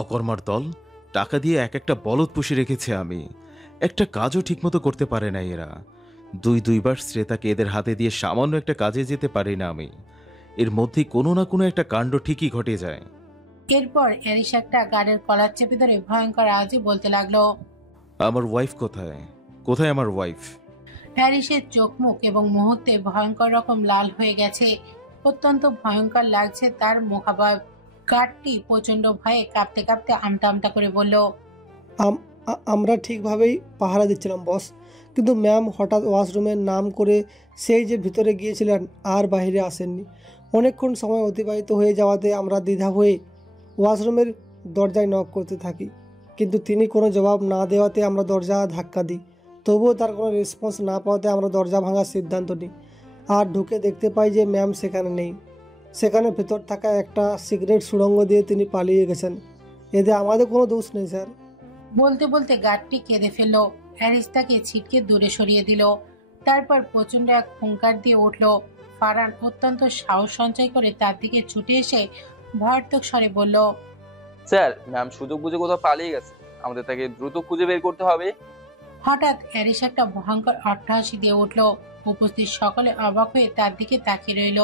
অকর্মার দল, টাকা দিয়ে এক একটা বলদ পুষে রেখেছে আমি। একটা কাজও ঠিকমতো করতে পারে না এরা। দুইবার শ্রেতাকে এদের হাতে দিয়ে সামান্য একটা কাজে যেতে পারি না আমি। এর মধ্যেই কোনো না কোনো একটা কাণ্ড ঠিকই ঘটে যায়। এরপর অ্যারিস একটা গার্ডের কলার চেপে ধরে ভয়ঙ্কর আওয়াজে বলতে লাগলো, আমার ওয়াইফ কোথায়? কোথায় আমার ওয়াইফ? হ্যারিসের চোখ মুখ এবং মুহূর্তে ভয়ঙ্কর রকম লাল হয়ে গেছে। অত্যন্ত ভয়ঙ্কর লাগছে তার মুখাবয়ব। গার্ডটি প্রচন্ড ভয়ে কাঁপতে কাঁপতে আমতা আমতা করে বলল, আমরা ঠিকভাবেই পাহারা দিচ্ছিলাম বস, কিন্তু ম্যাম হঠাৎ ওয়াশরুমের নাম করে সেই যে ভিতরে গিয়েছিলেন আর বাইরে আসেননি। অনেকক্ষণ সময় অতিবাহিত হয়ে যাওয়াতে আমরা দ্বিধা হয়ে ওয়াশরুমের দরজায় নক করতে থাকি, কিন্তু তিনি কোনো জবাব না দেওয়াতে আমরা দরজা ধাক্কা দিই। তবুও তার কোনো রেসপন্স না পাওয়াতে আমরা দরজা ভাঙার সিদ্ধান্ত নিই আর ঢুকে দেখতে পাই যে ম্যাম সেখানে নেই। সেখানে ভেতর থাকা একটা সিগারেট সুড়ঙ্গ দিয়ে তিনি পালিয়ে গেছেন। এতে আমাদের কোনো দোষ নেই স্যার। বলতে বলতে গার্ডটি কেঁদে ফেলল। হ্যারিস তাকে ছিটকে দূরে সরিয়ে দিল। তারপর প্রচন্ড এক হুঙ্কার দিয়ে উঠল। ফারহান অত্যন্ত সাহস সঞ্চয় করে তার দিকে ছুটে এসে ভয়ার্থক স্বরে বলল, স্যার, ম্যাম সুযোগ বুঝে কোথাও পালিয়ে গেছে, আমাদের তাকে দ্রুত খুঁজে বের করতে হবে। হঠাৎ হ্যারিস একটা ভয়ঙ্কর অট্টহাসি দিয়ে উঠল। উপস্থিত সকলে অবাক হয়ে তার দিকে তাকিয়ে রইল।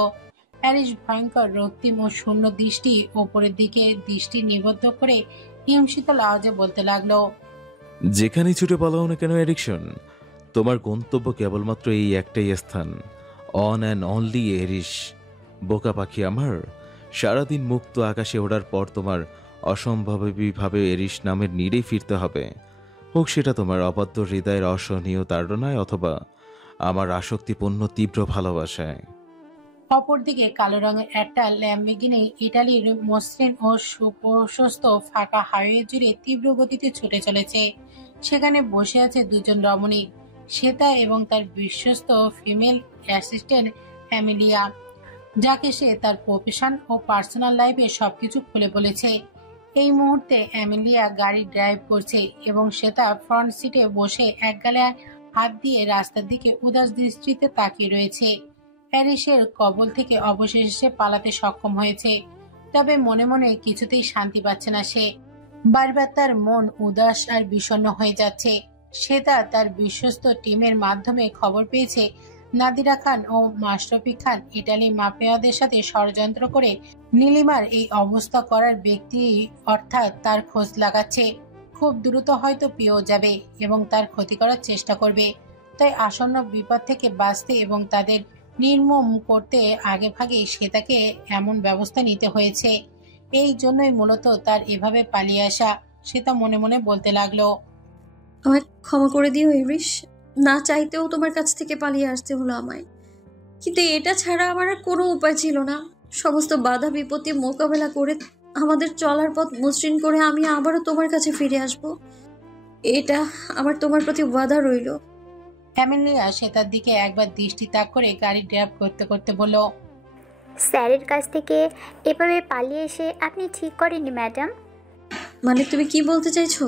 হ্যারিস ভয়ঙ্কর রক্তিম ও শূন্য দৃষ্টি ওপরের দিকে দৃষ্টি নিবদ্ধ করে হিমশীতল আওয়াজে বলতে লাগলো, যেখানেই ছুটে পালাও না কেন এরিকশন, তোমার গন্তব্য কেবলমাত্র এই একটাই স্থান, অন অ্যান্ড অনলি এরিস। বোকা পাখি আমার, সারাদিন মুক্ত আকাশে ওড়ার পর তোমার অসম্ভবভাবে এরিস নামের নীড়েই ফিরতে হবে। হোক সেটা তোমার অবাধ্য হৃদয়ের অসহনীয় তাড়নায় অথবা আমার আসক্তিপূর্ণ তীব্র ভালোবাসায়। অপরদিকে কালো রঙের একটা ল্যাম্বরগিনি ইটালির মসৃণ ও সুপ্রশস্ত ফাঁকা হাইওয়ে জুড়ে তীব্র গতিতে ছুটে চলেছে। সেখানে বসে আছে দুজন রমণী, শ্বেতা এবং তার বিশ্বস্ত ফিমেল অ্যাসিস্ট্যান্ট অ্যামেলিয়া, যাকে সে তার প্রফেশন ও পার্সোনাল লাইফে সবকিছু খুলে বলেছে। এই মুহূর্তে অ্যামেলিয়া গাড়ি ড্রাইভ করছে এবং শ্বেতা ফ্রন্ট সিটে বসে একগালে হাত দিয়ে রাস্তার দিকে উদাস দৃষ্টিতে তাকিয়ে রয়েছে। হ্যারিসের কবল থেকে অবশেষে পালাতে সক্ষম হয়েছে, তবে মনে মনে কিছুতেই শান্তি পাচ্ছে না সে। বারবার তার মন উদাস আর বিষণ্ণ হয়ে যাচ্ছে। শ্বেতা তার বিশ্বস্ত টিমের মাধ্যমে খবর পেয়েছে নাদিরা খান ও মাশরাফি খান ইটালি মাফিয়াদের সাথে ষড়যন্ত্র করে নীলিমার এই অবস্থা করার ব্যক্তি অর্থাৎ তার খোঁজ লাগাচ্ছে। খুব দ্রুত হয়তো পেয়েও যাবে এবং তার ক্ষতি করার চেষ্টা করবে। তাই আসন্ন বিপদ থেকে বাঁচতে এবং তাদের নির্মূল করতে আগে ভাগে শ্বেতাকে এমন ব্যবস্থা নিতে হয়েছে। এই জন্যই মূলত তার এভাবে পালিয়ে আসা। শ্বেতা মনে মনে বলতে লাগলো, আমায় ক্ষমা করে দিও ইরিশ, না চাইতেও তোমার কাছ থেকে পালিয়ে আসতে হলো আমায়। কিন্তু এটা ছাড়া আমার আর কোনো উপায় ছিল না। সমস্ত বাধা বিপত্তি মোকাবেলা করে আমাদের চলার পথ মসৃণ করে আমি আবারও তোমার কাছে ফিরে আসব, এটা আমার তোমার প্রতি ওয়াদা রইল। অ্যামেলিয়া শ্বেতার দিকে একবার দৃষ্টি তাক করে গাড়ি ড্রাইভ করতে করতে বলল, স্যারের কাছ থেকে এভাবে পালিয়ে এসে আপনি ঠিক করেননি ম্যাডাম। মানে তুমি কি বলতে চাইছো?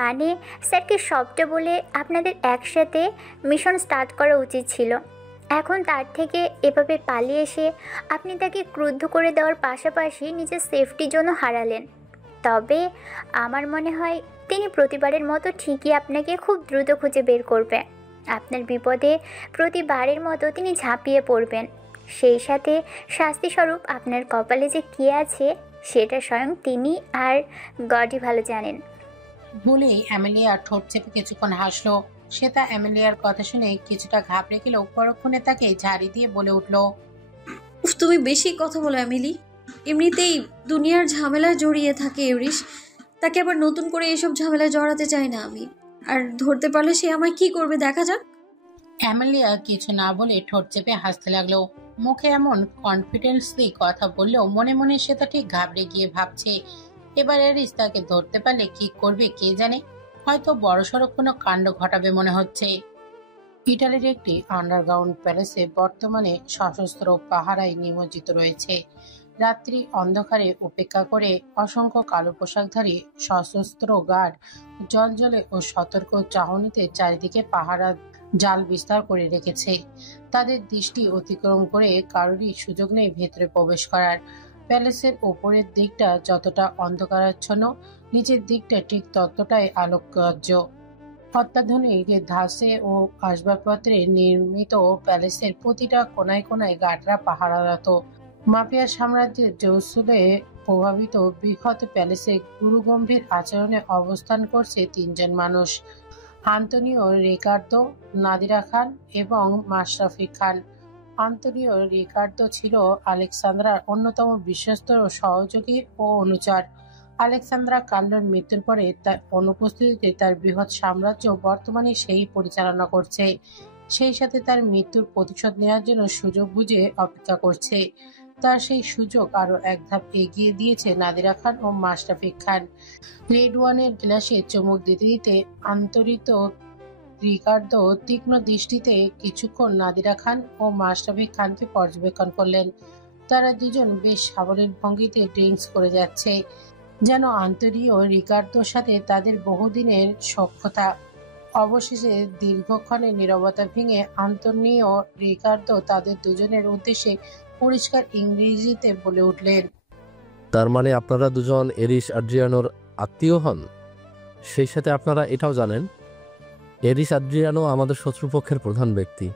মানে স্যারকে সবটা বলে আপনাদের একসাথে মিশন স্টার্ট করা উচিত ছিল। এখন তার থেকে এভাবে পালিয়ে এসে আপনি তাকে ক্রুদ্ধ করে দেওয়ার পাশাপাশি নিজের সেফটির জন্য হারালেন। তবে আমার মনে হয় তিনি প্রতিবারের মতো ঠিকই আপনাকে খুব দ্রুত খুঁজে বের করবেন। আপনার বিপদে প্রতিবারের মতো তিনি ঝাঁপিয়ে পড়বেন। সেই সাথে শাস্তিস্বরূপ আপনার কপালে যে কী আছে সেটা স্বয়ং তিনি আর গডই ভালো জানেন। বলেই অ্যামেলিয়া ঠোঁট চেপে কিছুক্ষণ হাসলো। শ্বেতা অ্যামেলিয়ার কথা শুনে কিছুটা ঘাবড়ে গেলেও পরক্ষণে তাকে ঝাড়ি দিয়ে বলে উঠল, উফ, তুমি বেশি কথা বলো অ্যামেলি। এমনিতেই দুনিয়ার ঝামেলায় জড়িয়ে থাকে ইরিশ, তাকে আবার নতুন করে এসব ঝামেলায় জড়াতে চাই না আমি। আর ধরতে পারলে সে আমায় কি করবে দেখা যাক। অ্যামেলিয়া কিছু না বলে ঠোঁট চেপে হাসতে লাগলো। মুখে এমন কনফিডেন্সলি কথা বললেও মনে মনে সে তা ঠিক ঘাবড়ে গিয়ে ভাবছে এবার এরিস তাকে ধরতে পারলে কি করবে কে জানে, হয়তো বড়সড় কোনো কাণ্ড ঘটাবে মনে হচ্ছে। ইটালির একটি আন্ডারগ্রাউন্ড প্যালেসে বর্তমানে সশস্ত্র পাহারায় নিমজ্জিত রয়েছে। রাত্রি অন্ধকারে উপেক্ষা করে অসংখ্য কালো পোশাকধারী সশস্ত্র গার্ড জলজলে ও সতর্ক চাহনিতে চারিদিকে পাহারা জাল বিস্তার করে রেখেছে। তাদের দৃষ্টি অতিক্রম করে কারোরই সুযোগ নেই ভেতরে প্রবেশ করার। প্যালেসের ওপরের দিকটা যতটা অন্ধকারাচ্ছন্ন, নিচের দিকটা ঠিক ততটাই আলোকজ্জ। অত্যাধুনিক ধাঁচে ও আসবাবপত্রে নির্মিত প্যালেসের প্রতিটা কোনায় কোনায় গার্ডরা পাহারারত। মাফিয়া সাম্রাজ্যের জৌসুলে প্রভাবিত বৃহৎ প্যালেসে গুরুগম্ভীর আচরণে অবস্থান করছে তিনজন মানুষ: আন্তোনিও রিকার্দো, নাদিরা খান এবং মাশরাফি খান। আন্তোনিও রিকার্দো ছিল আলেকসান্দ্রার অন্যতম বিশ্বস্ত সহযোগী ও অনুচর। আলেকসান্দ্রা কার্লোর মৃত্যুর পরে তার অনুপস্থিতিতে তার বৃহৎ সাম্রাজ্য বর্তমানে সেই পরিচালনা করছে। সেই সাথে তার মৃত্যুর প্রতিশোধ নেওয়ার জন্য সুযোগ বুঝে অপেক্ষা করছে। তার সেই সুযোগ আরো এক ধাপ এগিয়ে দিয়েছে নাদিরা খান ও মাশরাফি খান। রেড ওয়ানের গ্লাসে চুমুক দিতে দিতে আন্তরিত রিকার্দো তীক্ষ্ণ দৃষ্টিতে কিছুক্ষণ নাদিরা খান ও মাশরাফি খানকে পর্যবেক্ষণ করলেন। তারা দুজন বেশ সাবলীল ভঙ্গিতে ড্রিঙ্কস করে যাচ্ছে, যেন আন্তরিও রিকার্দোর সাথে তাদের বহুদিনের সখ্যতা। অবশেষে দীর্ঘক্ষণের নীরবতা ভেঙে আন্তোনিও রিকার্দো তাদের দুজনের উদ্দেশ্যে পরিষ্কার ইংরেজিতে বলে উঠলেন, তার মানে আপনারা দুজন এরিস আদ্রিয়ানোর আত্মীয় হন? সেই সাথে আপনারা এটাও জানেন এরিস আদ্রিয়ানো আমাদের শত্রুপক্ষের প্রধান ব্যক্তি।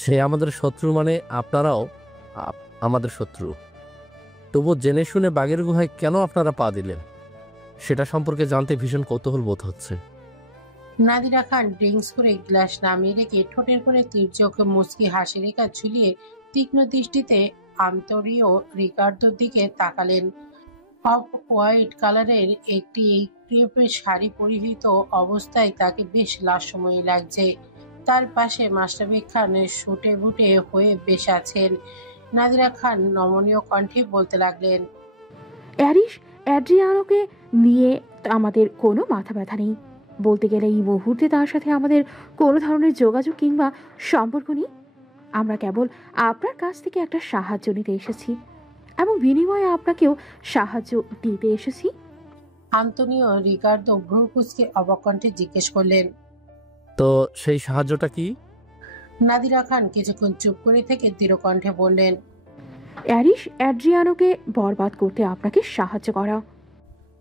সে আমাদের শত্রু মানে আপনারাও আমাদের শত্রু। তবু জেনে শুনে বাঘের গুহায় কেন আপনারা পা দিলেন সেটা সম্পর্কে জানতে ভীষণ কৌতূহল বোধ হচ্ছে। নাদিরা খান ড্রিঙ্কস করে গ্লাস নামিয়ে রেখে ঠোঁটের করে তির্যক মুচকি হাসি রেখা ঝুলিয়ে তীক্ষ্ণ দৃষ্টিতে আন্তরিও রিকার্দোর দিকে তাকালেন। অফ হোয়াইট কালারের একটি ক্রেপের শাড়ি পরিহিত অবস্থায় তাকে বেশ লাস্যময়ী লাগছে। তার পাশে মাশরাফি খান শুটে বুটে হয়ে বেশ আছেন। নাদিরা খান নমনীয় কণ্ঠে বলতে লাগলেন, অ্যারিস অ্যাড্রিয়ানোকে নিয়ে আমাদের কোনো মাথা ব্যথা নেই। বলতে গেলে এই মুহূর্তে তার সাথে আমাদের কোনো ধরনের যোগাযোগ কিংবা সম্পর্ক নেই। আমরা কেবল আপনার কাছ থেকে একটা সাহায্য নিতে এসেছি এবং বিনিময়ে আপনাকেও সাহায্য দিতে এসেছি। আন্তোনিও রিকার্দো ভ্রু কুঁচকে অবাক কণ্ঠে জিজ্ঞেস করলেন, তো সেই সাহায্যটা কি? নাদিরা খান কিছুক্ষণ চুপ করে থেকে দৃঢ় কণ্ঠে বললেন, অ্যারিস অ্যাড্রিয়ানোকে বরবাদ করতে আপনাকে সাহায্য করা।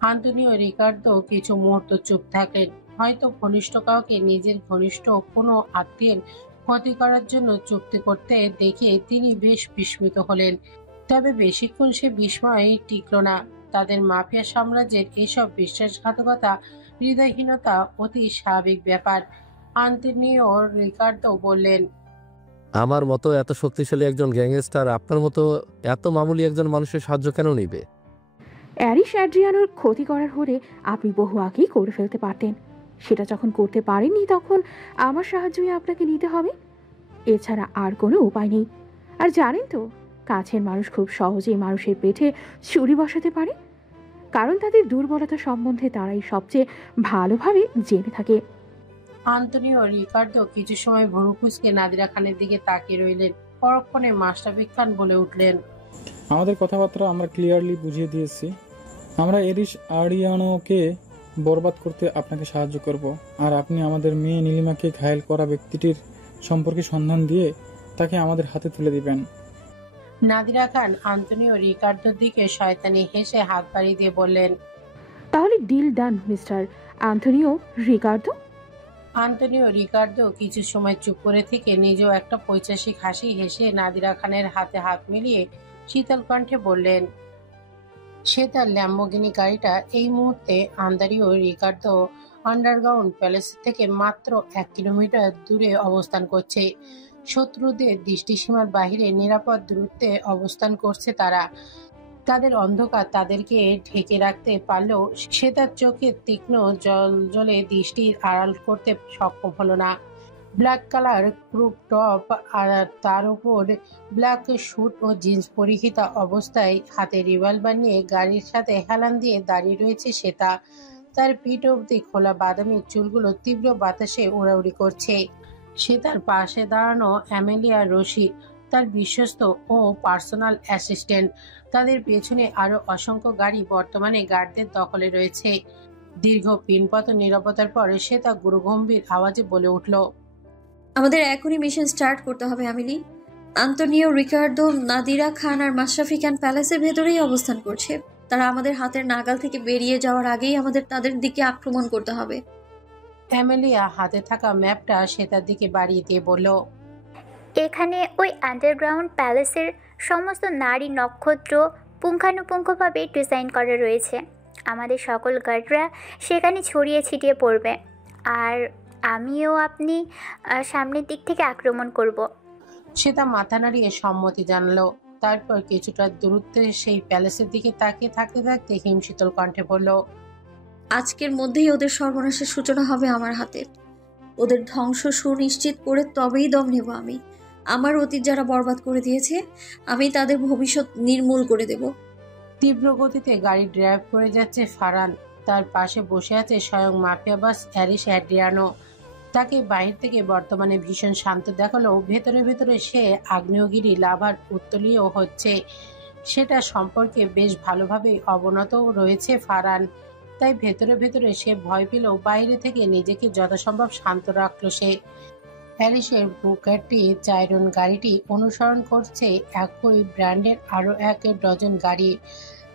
আন্তোনিও রিকার্দো কিছু মুহূর্ত চুপ থাকলেন। হয়তো ঘনিষ্ঠ কাউকে নিজের ঘনিষ্ঠ কোনো আত্মীয়ের ক্ষতি করার জন্য চুক্তি করতে দেখে তিনি বেশ বিস্মিত হলেন। তবে বেশিক্ষণ সে বিস্ময় টিকল না। তাদের মাফিয়া সাম্রাজ্যের এসব বিশ্বাসঘাতকতা, হৃদয়হীনতা অতি স্বাভাবিক ব্যাপার। আন্তোনিও রিকার্দো বললেন, আমার মতো এত শক্তিশালী একজন গ্যাংস্টার আপনার মতো এত মামুলি একজন মানুষের সাহায্য কেন নিবে? অ্যারিস অ্যাড্রিয়ানোর ক্ষতি করার হলে আপনি বহু আগেই করে ফেলতে পারতেন। সেটা যখন করতে পারেননি তখন আমার সাহায্যই আপনাকে নিতে হবে। এছাড়া আর কোনো উপায় নেই। আর জানেন তো, কাছের মানুষ খুব সহজেই মানুষের পেটে ছুরি বসাতে পারে, কারণ তাদের দুর্বলতা সম্বন্ধে তারাই সবচেয়ে ভালোভাবে জেনে থাকে। আন্তোনিও রিকার্দো কিছু সময় ভ্রু কুঁচকে নাদিরা খানের দিকে তাকিয়ে রইলেন। পরক্ষণে মাশরাফি খান বলে উঠলেন, আমাদের কথাবার্তা আমরা ক্লিয়ারলি বুঝিয়ে দিয়েছি। আমরা এরিস আরিয়ানোকে বরবাদ করতে আপনাকে সাহায্য করব, আর আপনি আমাদের মেয়ে নীলিমাকে ঘায়েল করা ব্যক্তিটির সম্পর্কে সন্ধান দিয়ে তাকে আমাদের হাতে তুলে দিবেন। নাদিরা খান আন্তোনিও রিকার্দোর দিকে শয়তানি হেসে হাত বাড়িয়ে দিয়ে বললেন, তাহলে deal done mister Antonio Ricardo. Antonio Ricardo কিছু সময় চুপ করে থেকে নিজেও একটা পৈশাসিক হাসি হেসে নাদিরা খানের হাতে হাত মিলিয়ে শীতল কণ্ঠে বললেন, সে তার ল্যাম্বোগিনি গাড়িটা এই মুহূর্তে আন্তোনিও রিকার্দো আন্ডারগ্রাউন্ড প্যালেস থেকে মাত্র 1 কিলোমিটার দূরে অবস্থান করছে। শত্রুদের দৃষ্টিসীমার বাহিরে নিরাপদ দূরত্বে অবস্থান করছে তারা। তাদের অন্ধকার তাদেরকে ঢেকে রাখতে পারলেও সে তার চোখের তীক্ষ্ণ জলে দৃষ্টির আড়াল করতে সক্ষম হলো না। ব্ল্যাক কালার ক্রুপ টপ আর তার উপর ব্ল্যাক স্যুট ও জিন্স পরিহিত অবস্থায় হাতে রিভলভার নিয়ে গাড়ির সাথে হেলান দিয়ে দাঁড়িয়ে রয়েছে শ্বেতা। তার পিঠ অবধি খোলা বাদামি চুলগুলো তীব্র বাতাসে উড়াউড়ি করছে। সে তার পাশে দাঁড়ানো অ্যামেলিয়া রশি, তার বিশ্বস্ত ও পার্সোনাল অ্যাসিস্ট্যান্ট। তাদের পেছনে আরো অসংখ্য গাড়ি বর্তমানে গার্ডদের দখলে রয়েছে। দীর্ঘ পিনপত নীরবতার পরে সে তা গুরুগম্ভীর আওয়াজে বলে উঠল, আমাদের এখনই মিশন স্টার্ট করতে হবে আমিলি। আন্তোনিও, রিকার্ডো, নাদিরা খান আর মাশরাফি খান প্যালেসের ভেতরেই অবস্থান করছে। তারা আমাদের হাতের নাগাল থেকে বেরিয়ে যাওয়ার আগেই আমাদের তাদের দিকে আক্রমণ করতে হবে। অ্যামেলিয়া হাতে থাকা ম্যাপটা শ্বেতার দিকে বাড়িয়ে দিয়ে বলল, এখানে ওই আন্ডারগ্রাউন্ড প্যালেসের সমস্ত নারী নক্ষত্র পুঙ্খানুপুঙ্খভাবে ডিজাইন করা রয়েছে। আমাদের সকল গার্ডরা সেখানে ছড়িয়ে ছিটিয়ে পড়বে, আর আমিও আপনি সামনের দিক থেকে আক্রমণ করব। শ্বেতা মাথা নাড়িয়ে সম্মতি জানালো। তারপর কিছুটা দূরত্বে সেই প্যালেসের দিকে তাকিয়ে থাকতে থাকতে হিমশীতল কণ্ঠে বলল, আজকের মধ্যেই ওদের সর্বনাশের সূচনা হবে আমার হাতে। ওদের ধ্বংস সুনিশ্চিত করে তবেই দম নেব আমি। আমার অতীত যারা বরবাদ করে দিয়েছে, আমি তাদের ভবিষ্যৎ নির্মূল করে দেব। তীব্র গতিতে গাড়ি ড্রাইভ করে যাচ্ছে ফারহান। তার পাশে বসে আছে স্বয়ং মাফিয়া বাস অ্যারিশ অ্যাড্রিয়ানো। তাকে বাইরে থেকে বর্তমানে ভীষণ শান্ত দেখালেও ভেতরে ভেতরে সে আগ্নেয়গিরি লাভার উত্তোলীয় হচ্ছে। সেটা সম্পর্কে বেশ ভালোভাবে অবনত রয়েছে ফারহান। তাই ভেতরে ভেতরে সে ভয় পেলেও বাইরে থেকে নিজেকে যথাসম্ভব শান্ত রাখল সে। অ্যারিশের বুকাটি চাইরন গাড়িটি অনুসরণ করছে একই ব্র্যান্ডের আরও এক ডজন গাড়ি।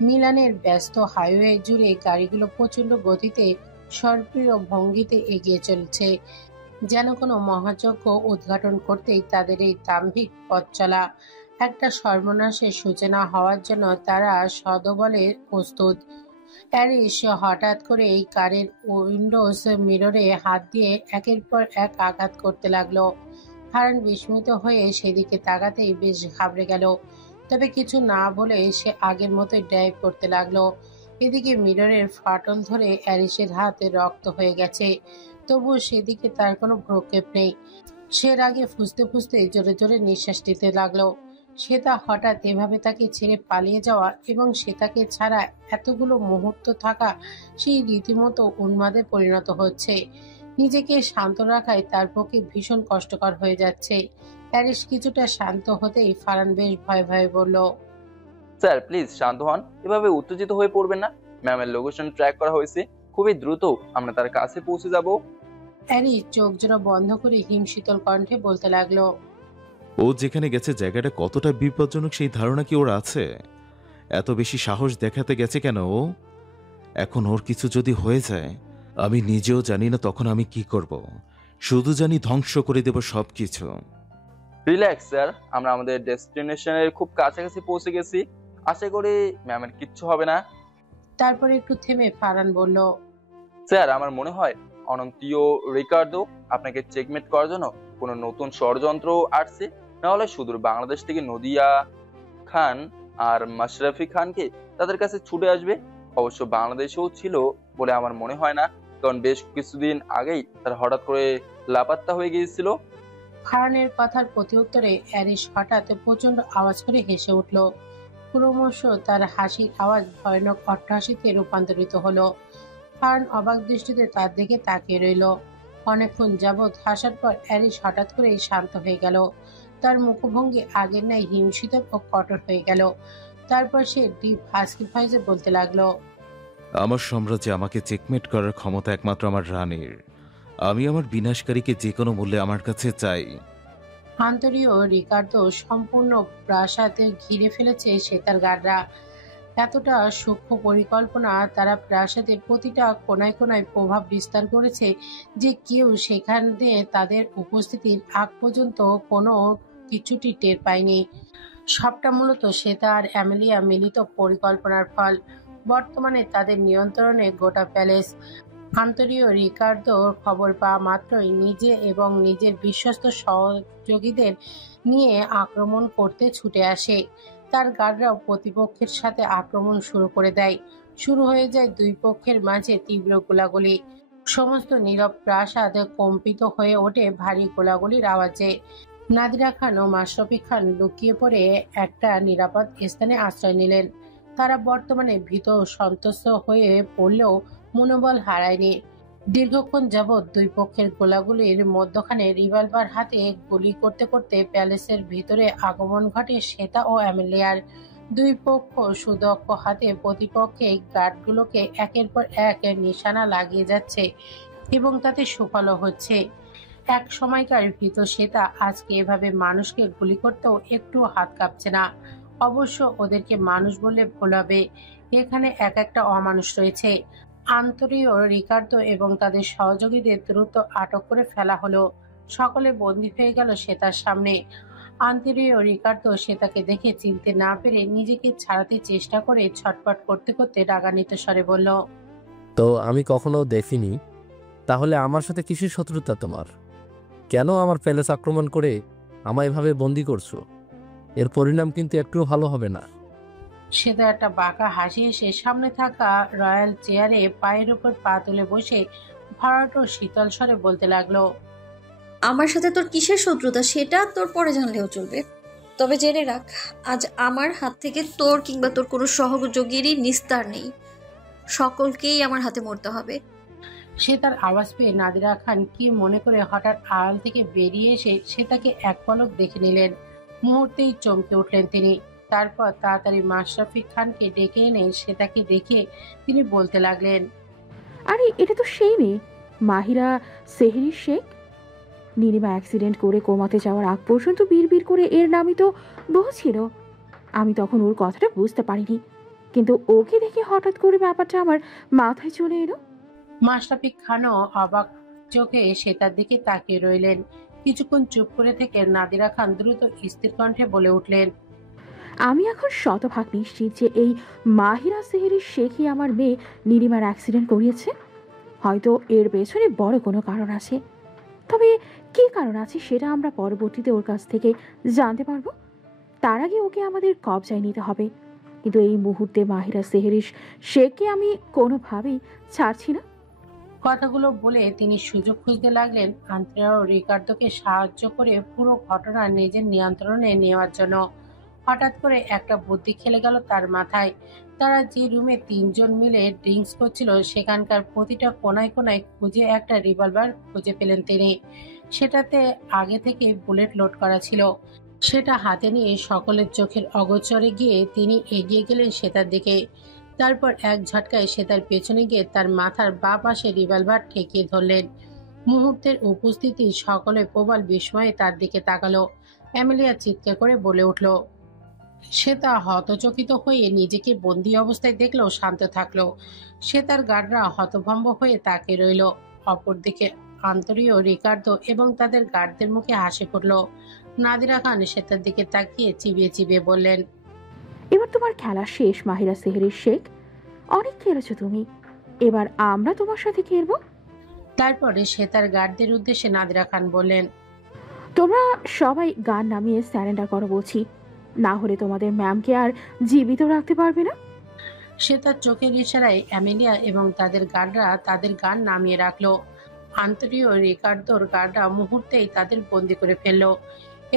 মিলানের ব্যস্ত হাইওয়ে জুড়ে গাড়িগুলো প্রচণ্ড গতিতে সক্রিয় ভঙ্গিতে এগিয়ে চলছে, যেন কোনো মহাযজ্ঞ উদ্ঘাটন করতেই তাদের এই দাম্ভিক পথ চলা। একটা সর্বনাশের সূচনা হওয়ার জন্য তারা সদবলে প্রস্তুত। অ্যারিশ হঠাৎ করে এই কারের উইন্ডোজ মিররে হাত দিয়ে একের পর এক আঘাত করতে লাগলো। ফারহান বিস্মিত হয়ে সেদিকে তাকাতেই বেশ ঘাবড়ে গেল। তবে কিছু না বলে সে আগের মতোই ড্রাইভ করতে লাগলো। এদিকে মিররের ফাটল ধরে অ্যারিশের হাতে রক্ত হয়ে গেছে, তবুও সেদিকে তার কোনো ভ্রুক্ষেপ নেই। সে রাগে ফুঁসতে ফুঁসতে জোরে জোরে নিঃশ্বাস নিতে লাগলো। শ্বেতা হঠাৎ এভাবে তাকে ছেড়ে পালিয়ে যাওয়া এবং শ্বেতাকে ছাড়া এতগুলো মুহূর্ত থাকা সেই রীতিমতো উন্মাদে পরিণত হচ্ছে। নিজেকে শান্ত রাখাই তার পক্ষে ভীষণ কষ্টকর হয়ে যাচ্ছে। অ্যারিশ কিছুটা শান্ত হতেই ফারহান বেশ ভয়ে ভয়ে বলল, স্যার প্লিজ শান্ত হন, এভাবে উত্তেজিত হয়ে পড়বেন না। ম্যামের লোকেশন ট্র্যাক করা হয়েছে, খুবই দ্রুত আমরা তার কাছে পৌঁছে যাব। অ্যারিশ চোখ জোড়া বন্ধ করে হিমশীতল কণ্ঠে বলতে লাগলো, ও যেখানে গেছে জায়গাটা কতটা বিপজ্জনক সেই ধারণা কি ওর আছে? এত বেশি সাহস দেখাতে গেছে কেন ও? এখন ওর কিছু যদি হয়ে যায়, আমি নিজেও জানি না তখন আমি কি করব। শুধু জানি ধ্বংস করে দেব সবকিছু। রিল্যাক্স স্যার, আমরা আমাদের ডেস্টিনেশনের খুব কাছাকাছি পৌঁছে গেছি। আশা করি ম্যামের কিচ্ছু হবে না। তারপরে একটু থেমে ফারহান বলল, স্যার আমার মনে হয় অনন্তীয় রিকার্ডো আপনাকে চেকমেট করার জন্য কোনো নতুন ষড়যন্ত্র আসছে। নাহলে সুদূর বাংলাদেশ থেকে নদিয়া খান আর মাশরাফি খানকে তাদের কাছে ছুটে আসবে। অবশ্য বাংলাদেশেও ছিল বলে আমার মনে হয় না, কারণ বেশ কিছুদিন আগেই তারা হঠাৎ করে লাপাত্তা হয়ে গিয়েছিল। ফারহানের কথার প্রতি উত্তরে অ্যারিশ হঠাৎ প্রচন্ড আওয়াজ করে হেসে উঠল। ক্রমশ তার হাসির আওয়াজ ভয়ানক অট্টহাসিতে রূপান্তরিত হলো। ফারহান অবাক দৃষ্টিতে তার দিকে তাকিয়ে রইল। অনেকক্ষণ যাবৎ হাসার পর অ্যারিশ হঠাৎ করেই শান্ত হয়ে গেল। তার মুখভঙ্গি আগের ন্যায় হিমশীতল ও কঠোর হয়ে গেল। তারপর সে ডিপ হাসকি ভয়েসে বলতে লাগলো, আমার সাম্রাজ্যে আমাকে চেকমেট করার ক্ষমতা একমাত্র আমার রানীর। আমি আমার বিনাশকারীকে যে কোনো মূল্যে আমার কাছে চাই। আন্তরিও রিকার্ডো সম্পূর্ণ প্রাসাদে ঘিরে ফেলেছে শ্বেতার গার্ডরা। এতটা সূক্ষ্ম পরিকল্পনা, তারা প্রাসাদের প্রতিটা কোনায় কোনায় প্রভাব বিস্তার করেছে যে কেউ সেখানে তাদের উপস্থিতির আগ পর্যন্ত কোনো কিছুটি টের পায়নি। সবটা মূলত শ্বেতা আর অ্যামেলিয়া মিলিত পরিকল্পনার ফল। বর্তমানে তাদের নিয়ন্ত্রণে গোটা প্যালেস। আন্তরিও রিকার্দো খবর পাওয়া মাত্রই নিজে এবং নিজের বিশ্বস্ত সহযোগীদের নিয়ে আক্রমণ করতে ছুটে আসে। তার গার্ডরাও প্রতিপক্ষের সাথে আক্রমণ শুরু করে দেয়। শুরু হয়ে যায় দুই পক্ষের মাঝে তীব্র গোলাগুলি। সমস্ত নীরব প্রাসাদ কম্পিত হয়ে ওঠে ভারী গোলাগুলির আওয়াজে। নাদিরা খান ও মাশরাফি খান লুকিয়ে পড়ে একটা নিরাপদ স্থানে আশ্রয় নিলেন। তারা বর্তমানে ভীত সন্ত্রস্ত হয়ে পড়লেও মনোবল হারায়নি। দীর্ঘক্ষণ যাবৎ দুই পক্ষের গোলাগুলির মধ্যখানে রিভলভার হাতে গুলি করতে করতে প্যালেসের ভিতরে আগমন ঘটে শ্বেতা ও অ্যামেলিয়ার। দুই পক্ষ সুদক্ষ হাতে প্রতিপক্ষে গার্ডগুলোকে একের পর এক নিশানা লাগিয়ে যাচ্ছে এবং তাতে সুফলও হচ্ছে। এক সময়কার ভীত শ্বেতা আজকে এভাবে মানুষকে গুলি করতেও একটু হাত কাঁপছে না। অবশ্য ওদেরকে মানুষ বললে ভুল হবে, এখানে এক একটা অমানুষ রয়েছে। আন্তরিও, রিকার্দো এবং তাদের সহযোগীদের দ্রুত আটক করে ফেলা হলো। সকলে বন্দী হয়ে গেল শ্বেতার সামনে। আন্তরিও, রিকার্দো শ্বেতাকে দেখে চিনতে না পেরে নিজেকে ছাড়াতে চেষ্টা করে ছটফট করতে করতে রাগান্বিত স্বরে বলল, তো আমি কখনো দেখিনি, তাহলে আমার সাথে কিসের শত্রুতা তোমার? কেন আমার প্যালেস আক্রমণ করে আমায় এভাবে বন্দি করছো? এর পরিণাম কিন্তু একটুও ভালো হবে না। শ্বেতা একটা বাঁকা হাসি এসে সামনে থাকা রয়্যাল চেয়ারে পায়ের উপর পা তুলে বসে ভরাট ও শীতল স্বরে বলতে লাগলো, আমার সাথে তোর কিসের শত্রুতা সেটা তোর পরে জানলেও চলবে, তবে জেনে রাখ, আজ আমার হাত থেকে তোর কিংবা তোর কোনো সহযোগীরই নিস্তার নেই। সকলকেই আমার হাতে মরতে হবে। সে তার আওয়াজ পেয়ে নাদিরা খান কি মনে করে হঠাৎ আড়াল থেকে বেরিয়ে এসে সে তাকে এক পলক দেখে নিলেন। মুহূর্তেই চমকে উঠলেন তিনি। তারপর তাড়াতাড়ি মাশরাফি খানকে ডেকে এনে সে তাকে দেখে তিনি বলতে লাগলেন, আরে এটা তো সেই মেয়ে, মাহিরা সেহরি শেখ। নীলিমা অ্যাক্সিডেন্ট করে কোমাতে যাওয়ার আগ পর্যন্ত বিড়বিড় করে এর নামই তো বহু ছিল। আমি তখন ওর কথাটা বুঝতে পারিনি, কিন্তু ওকে দেখে হঠাৎ করে ব্যাপারটা আমার মাথায় চলে এলো। মাশরাফি খানও অবাক চোখে সে তার দিকে তাকিয়ে রইলেন। কিছুক্ষণ চুপ করে থেকে নাদিরা খান দ্রুত স্থির কণ্ঠে বলে উঠলেন, আমি এখন শতভাগ নিশ্চিত যে এই মাহিরা সেহরি শেখই আমার মেয়ে নীলিমার অ্যাক্সিডেন্ট করিয়েছে। হয়তো এর পেছনে বড় কোনো কারণ আছে, তবে কী কারণ আছে সেটা আমরা পরবর্তীতে ওর কাছ থেকে জানতে পারবো। তার আগে ওকে আমাদের কবজায় নিতে হবে, কিন্তু এই মুহূর্তে মাহিরা সেহরি শেখকে আমি কোনোভাবেই ছাড়ছি না। কথাগুলো বলে তিনি সুযোগ খুঁজতে লাগলেন আন্দ্রেয়া ও রিকার্দোকে সাহায্য করে পুরো ঘটনা নিজের নিয়ন্ত্রণে নেওয়ার জন্য। হঠাৎ করে একটা বুদ্ধি খেলে গেল তার মাথায়। তারা যে রুমে তিনজন মিলে ড্রিঙ্কস করছিল সেখানকার প্রতিটা কোনায় কোনায় খুঁজে একটা রিভলভার খুঁজে পেলেন তিনি। সেটাতে আগে থেকে বুলেট লোড করা ছিল। সেটা হাতে নিয়ে সকলের চোখের অগোচরে গিয়ে তিনি এগিয়ে গেলেন শ্বেতার দিকে। তারপর এক ঝটকায় শ্বেতার পেছনে গিয়ে তার মাথার বাঁ পাশে রিভলভার ঠেকিয়ে ধরলেন। মুহূর্তের উপস্থিতি সকলে প্রবল বিস্ময়ে তার দিকে তাকালো। অ্যামেলিয়া চিৎকার করে বলে উঠল। শ্বেতা হতচকিত হয়ে নিজেকে বন্দি অবস্থায় দেখলেও শান্ত থাকলো। শ্বেতার গার্ডরা হতভম্ব হয়ে তাকিয়ে রইল। অপরদিকে আন্তরিও, রিকার্দো এবং তাদের গার্ডদের মুখে হাসি ফুটল। নাদিরা খান শ্বেতার দিকে তাকিয়ে চিবিয়ে চিবিয়ে বললেন, এবার তোমার খেলা শেষ মাহিরা সেহরি শেখ, অনেক খেলেছো তুমি, এবার আমরা তোমার সাথে খেলবো। তারপরে শ্বেতার গার্ডদের উদ্দেশ্যে নাদিরা খান বললেন, তোমরা সবাই গান নামিয়ে স্যারেন্ডার করো বলছি, না হলে তোমাদের ম্যামকে আর জীবিত রাখতে পারবে না। শ্বেতার চোখের ইশারায় অ্যামেলিয়া এবং তাদের গার্ডরা তাদের গান নামিয়ে রাখলো। আন্তরিও, রিকার্দোর গার্ডরা মুহূর্তেই তাদের বন্দি করে ফেললো।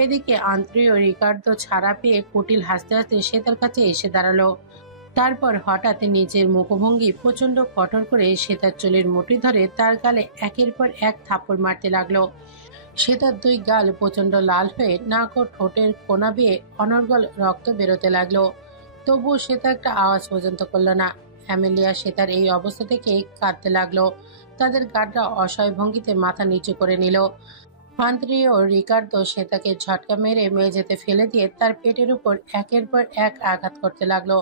এদিকে আন্তরিও রিকার্দো ছাড়া পেয়ে কুটিল হাসতে হাসতে শ্বেতার কাছে এসে দাঁড়ালো। তারপর হঠাৎ নিজের মুখভঙ্গি প্রচন্ড কঠোর করে শ্বেতার চুলের মুঠি ধরে তার গালে একের পর এক থাপ্পড় মারতে লাগলো। শ্বেতার দুই গাল প্রচন্ড লাল হয়ে নাক ও ঠোঁটের কোনা বেয়ে অনর্গল রক্ত বেরোতে লাগলো। তবুও শ্বেতা একটা আওয়াজ পর্যন্ত করলো না। অ্যামেলিয়া শ্বেতার এই অবস্থা থেকে কাঁদতে লাগলো। তাদের গার্ডরা অসহায় ভঙ্গিতে মাথা নিচু করে নিল। আন্দ্রিও, রিকার্দো শ্বেতাকে ঝটকা মেরে মেঝেতে ফেলে দিয়ে তার পেটের উপর একের পর এক আঘাত করতে লাগলো।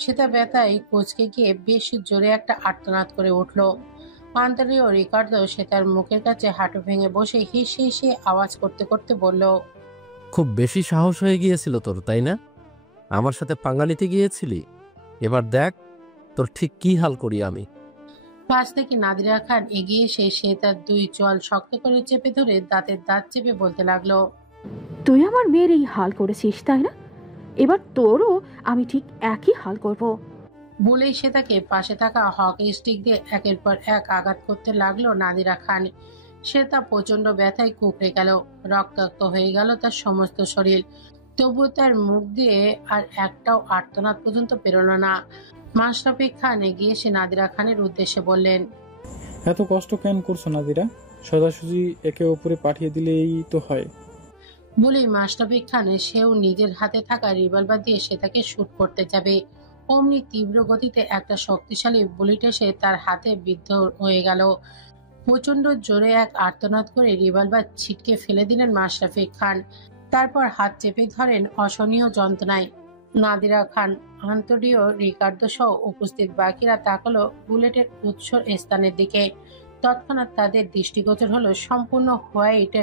শ্বেতা ব্যথায় কুঁচকে গিয়ে বেশ জোরে একটা আর্তনাদ করে উঠল। আন্দ্রিও, রিকার্দো শ্বেতার মুখের কাছে হাঁটু ভেঙে বসে হিসে হিসে আওয়াজ করতে করতে বলল, খুব বেশি সাহস হয়ে গিয়েছিল তোর, তাই না? আমার সাথে পাঙ্গা নিতে গিয়েছিলি, এবার দেখ তোর ঠিক কি হাল করি আমি। পাশ থেকে নাদিরা খান এগিয়ে এসে সে তার দুই চোয়াল শক্ত করে চেপে ধরে দাঁতের দাঁত চেপে বলতে লাগলো, তুই আমার মেয়ের এই হাল করেছিস তাই না, এবার তোরও আমি ঠিক একই হাল করব। বলেই সে তাকে পাশে থাকা হকি স্টিক দিয়ে একের পর এক আঘাত করতে লাগলো নাদিরা খান। সে তা প্রচন্ড ব্যথায় কুঁকড়ে গেল। রক্তাক্ত হয়ে গেল তার সমস্ত শরীর। তবু তার মুখ দিয়ে আর একটাও আর্তনাদ পর্যন্ত বেরোলো না। মাশরাফি খান এগিয়ে এসে নাদিরা খানের উদ্দেশ্যে বললেন, এত কষ্ট কেন করছো নাদিরা? সোজাসুজি একে ওপরে পাঠিয়ে দিলেই তো হয়। বলেই মাশরাফি খান সেও নিজের হাতে থাকা রিভলভার দিয়ে সে তাকে শুট করতে যাবে। অমনি তীব্র গতিতে একটা শক্তিশালী বুলেট এসে তার হাতে বিদ্ধ হয়ে গেল। প্রচন্ড জোরে এক আর্তনাদ করে রিভলভার ছিটকে ফেলে দিলেন মাশরাফি খান। তারপর হাত চেপে ধরেন অসহনীয় যন্ত্রণায়। নাদিরা খান, আন্তরিও, রিকার্দো সহ উপস্থিত বাকিরা তাকালো বুলেটের উৎস স্থানের দিকে। তৎক্ষণাৎ তাদের দৃষ্টিগোচর হলো সম্পূর্ণ হোয়াইট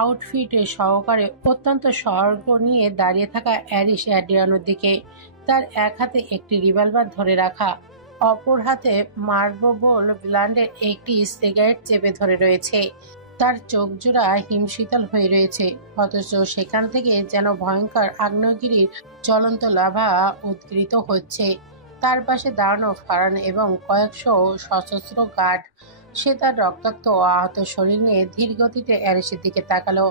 আউটফিটে সহকারে অত্যন্ত সহর্গ নিয়ে দাঁড়িয়ে থাকা অ্যারিশ অ্যাড্রিয়ানোর দিকে। তার এক হাতে একটি রিভলভার ধরে রাখা, অপর হাতে মার্বোল ব্র্যান্ডের একটি সিগারেট চেপে ধরে রয়েছে। তার চোখ জোড়া হিমশীতল হয়ে রয়েছে, অথচ সেখান থেকে যেন ভয়ঙ্কর আগ্নেয়গিরির জ্বলন্ত লাভা উদ্গৃহীত হচ্ছে। তার পাশে দাঁড়ানো ফারহান এবং কয়েকশো সশস্ত্র গার্ড। সে তার রক্তাক্ত ও আহত শরীর নিয়ে ধীর গতিতে অ্যারিসের দিকে তাকালো।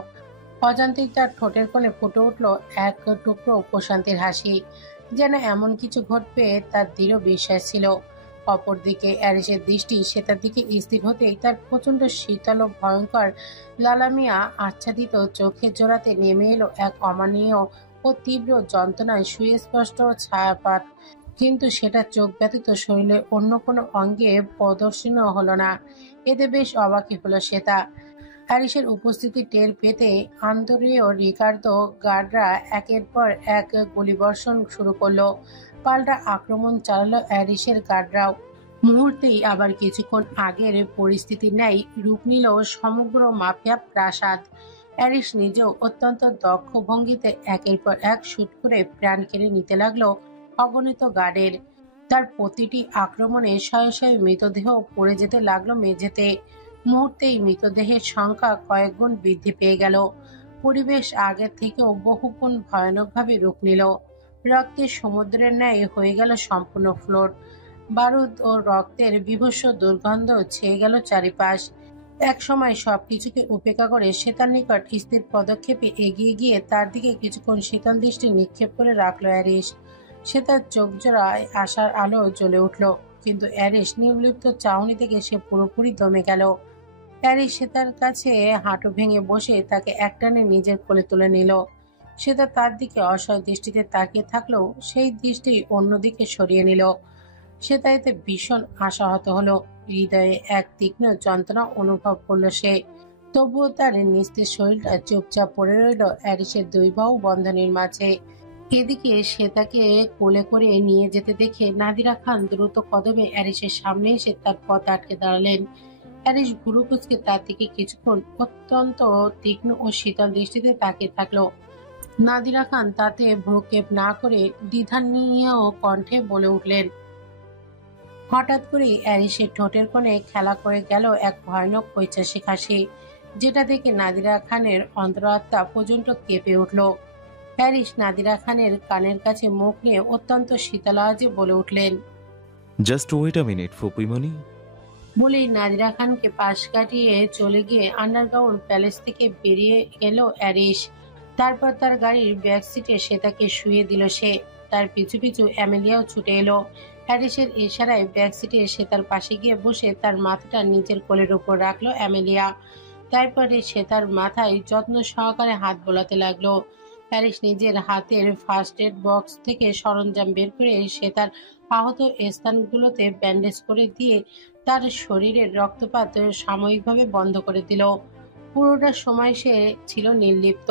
অজান্তেই তার ঠোঁটের কোণে ফুটে উঠল এক টুকরো প্রশান্তির হাসি, যেন এমন কিছু ঘটবে তার দৃঢ় বিশ্বাস ছিল। অপরদিকে অ্যারিসের দৃষ্টি সেটার দিকে স্থির হতেই তার প্রচন্ড শীতল ও ভয়ঙ্কর লালামিয়া আচ্ছাদিত চোখের জোড়াতে নেমে এলো এক অমানীয় ও তীব্র যন্ত্রণায় সুস্পষ্ট ছায়াপাত। কিন্তু সেটা চোখ ব্যতীত শরীরের অন্য কোনো অঙ্গে প্রদর্শনীয় হলো না। এতে বেশ অবাকই হলো সেটা। হ্যারিসের উপস্থিতি টের পেতে আন্তরিও, রিকার্দো, গার্ডরা একের পর এক গুলিবর্ষণ শুরু করলো। পাল্টা আক্রমণ চালালো হ্যারিসের গার্ডরাও। মুহূর্তেই আবার কিছুক্ষণ আগের পরিস্থিতির ন্যায় রূপ নিল সমগ্র মাফিয়া প্রাসাদ। হ্যারিস নিজেও অত্যন্ত দক্ষ ভঙ্গিতে একের পর এক শুট করে প্রাণ কেড়ে নিতে লাগলো অগণিত গার্ডের। তার প্রতিটি আক্রমণে শয়ে শয়ে মৃতদেহ পড়ে যেতে লাগলো মেঝেতে। মুহূর্তেই মৃতদেহের সংখ্যা কয়েক গুণ বৃদ্ধি পেয়ে গেল। পরিবেশ আগের থেকেও বহুগুণ ভয়ানকভাবে রূপ নিল। রক্তের সমুদ্রের ন্যায় হয়ে গেল সম্পূর্ণ ফ্লোর। বারুদ ও রক্তের বিভৎস দুর্গন্ধ ছেয়ে গেল চারিপাশ। এক সময় সবকিছুকে উপেক্ষা করে সে তার নিকট স্থির পদক্ষেপে এগিয়ে গিয়ে তার দিকে কিছুক্ষণ শীতল দৃষ্টি নিক্ষেপ করে রাখলো অ্যারিস। সে তার চোখ জোড়ায় আশার আলো জ্বলে উঠল, কিন্তু অ্যারিস নির্লিপ্ত চাহনি থেকে সে পুরোপুরি দমে গেল। অ্যারিস সে তার কাছে হাঁটু ভেঙে বসে তাকে একটানে নিজের কোলে তুলে নিল। সে তার দিকে অসহায় দৃষ্টিতে তাকিয়ে থাকলেও সেই দৃষ্টি অন্যদিকে সরিয়ে নিল। সে তাইতে ভীষণ আশাহত হলো। হৃদয়ে এক তীক্ষ্ণ যন্ত্রণা অনুভব করলো সে। তবুও তার নিস্তেজ শরীরটা চুপচাপ পড়ে রইল অ্যারিসের দুই বাহু বন্ধনের মাঝে। এদিকে সে তাকে কোলে করে নিয়ে যেতে দেখে নাদিরা খান দ্রুত কদমে অ্যারিসের সামনে এসে তার পথ আটকে দাঁড়ালেন। অ্যারিস ভুরু কুঁচকে তার দিকে কিছুক্ষণ অত্যন্ত তীক্ষ্ণ ও শীতল দৃষ্টিতে তাকিয়ে থাকলো। নাদিরা খান তাতে ভ্রুক্ষেপ না করে দ্বিধান্বিত কণ্ঠে বলে উঠলেন। হঠাৎ করে অ্যারিসের ঠোঁটের কোণে খেলা করে গেল এক ভয়ানক ঐচ্ছিক হাসি, যেটা দেখে নাদিরা খানের অন্তরাত্মা পর্যন্ত কেঁপে উঠল। হ্যারিস নাদিরা খানের কানের কাছে মুখ নিয়ে অত্যন্ত শীতল আওয়াজে বলে উঠলেন, জাস্ট ওয়েট আ মিনিট ফুপিমণি। বলেই নাদিরা খানকে পাশ কাটিয়ে চলে গিয়ে আন্ডারগ্রাউন্ড প্যালেস থেকে বেরিয়ে গেল অ্যারিস। তারপর তার গাড়ির ব্যাক সিটে সে তাকে শুয়ে দিল সে। তার পিছু পিছু অ্যামেলিয়াও ছুটে এলো। হ্যারিসের ইশারায় ব্যাক সিটে সে তার পাশে গিয়ে বসে তার মাথাটা নিজের কোলের উপর রাখলো অ্যামেলিয়া। তারপরে সে তার মাথায় যত্ন সহকারে হাত বোলাতে লাগলো। হ্যারিস নিজের হাতের ফার্স্ট এড বক্স থেকে সরঞ্জাম বের করে সে তার আহত স্থানগুলোতে ব্যান্ডেজ করে দিয়ে তার শরীরের রক্তপাত সাময়িকভাবে বন্ধ করে দিল। পুরোটা সময় সে ছিল নির্লিপ্ত,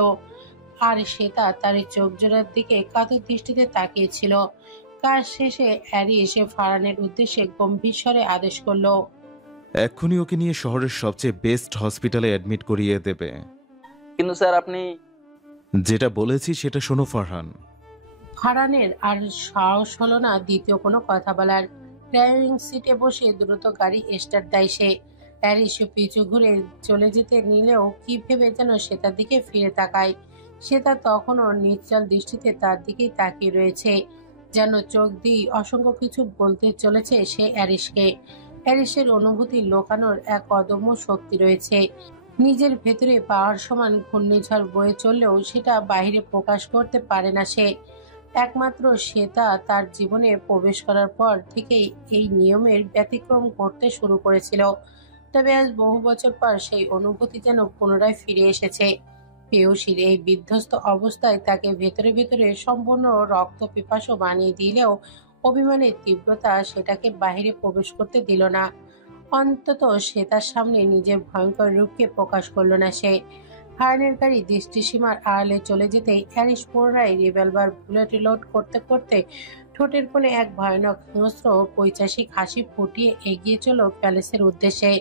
আর সে তার চোখ জোড়ার দিকে কাতর দৃষ্টিতে তাকিয়েছিল। কাজ শেষে অ্যারিস ফারহানের উদ্দেশ্যে গম্ভীর স্বরে আদেশ করল, এক্ষুনি ওকে নিয়ে শহরের সবচেয়ে বেস্ট হসপিটালে অ্যাডমিট করিয়ে দেবে। কিন্তু স্যার আপনি। যেটা বলেছি সেটা শোনো ফারহান। ফারহানের আর সাহস হলো না দ্বিতীয় কোনো কথা বলার। ড্রাইভিং সিটে বসে দ্রুত গাড়ি স্টার্ট দেয় সে। হ্যারিস পিছু ঘুরে চলে যেতে নিলেও কি ভেবে যেন সে তার দিকে ফিরে তাকায়। সে তা তখনও নিশ্চল দৃষ্টিতে তার দিকেই তাকিয়ে রয়েছে, যেন চোখ দিয়ে অসংখ্য কিছু বলতে চলেছে সে অ্যারিসকে। হ্যারিসের অনুভূতি লোকানোর এক অদম্য শক্তি রয়েছে। নিজের ভেতরে পাওয়ার সমান ঘূর্ণিঝড় বয়ে চললেও সেটা বাইরে প্রকাশ করতে পারে না সে। একমাত্র শ্বেতা তার জীবনে প্রবেশ করার পর থেকেই এই নিয়মের ব্যতিক্রম ঘটতে শুরু করেছিল। তবে আজ বহু বছর পর সেই অনুভূতি যেন পুনরায় ফিরে এসেছে। পেয়সীর এই বিধ্বস্ত অবস্থায় তাকে ভেতরে ভেতরে সম্পূর্ণ রক্ত পিপাসু বানিয়ে দিলেও অভিমানের তীব্রতা সেটাকে বাহিরে প্রবেশ করতে দিল না। অন্তত শ্বেতার সামনে নিজের ভয়ঙ্কর রূপকে প্রকাশ করলো না সে। ফারানের গাড়ি দৃষ্টিসীমার আড়ালে চলে যেতেই অ্যারিশ পুনরায় রিভলভার বুলেট লোড করতে করতে ঠোঁটের কোণে এক ভয়ানক হিংস্র পৈশাচিক হাসি ফুটিয়ে এগিয়ে চলল প্যালেসের উদ্দেশ্যে।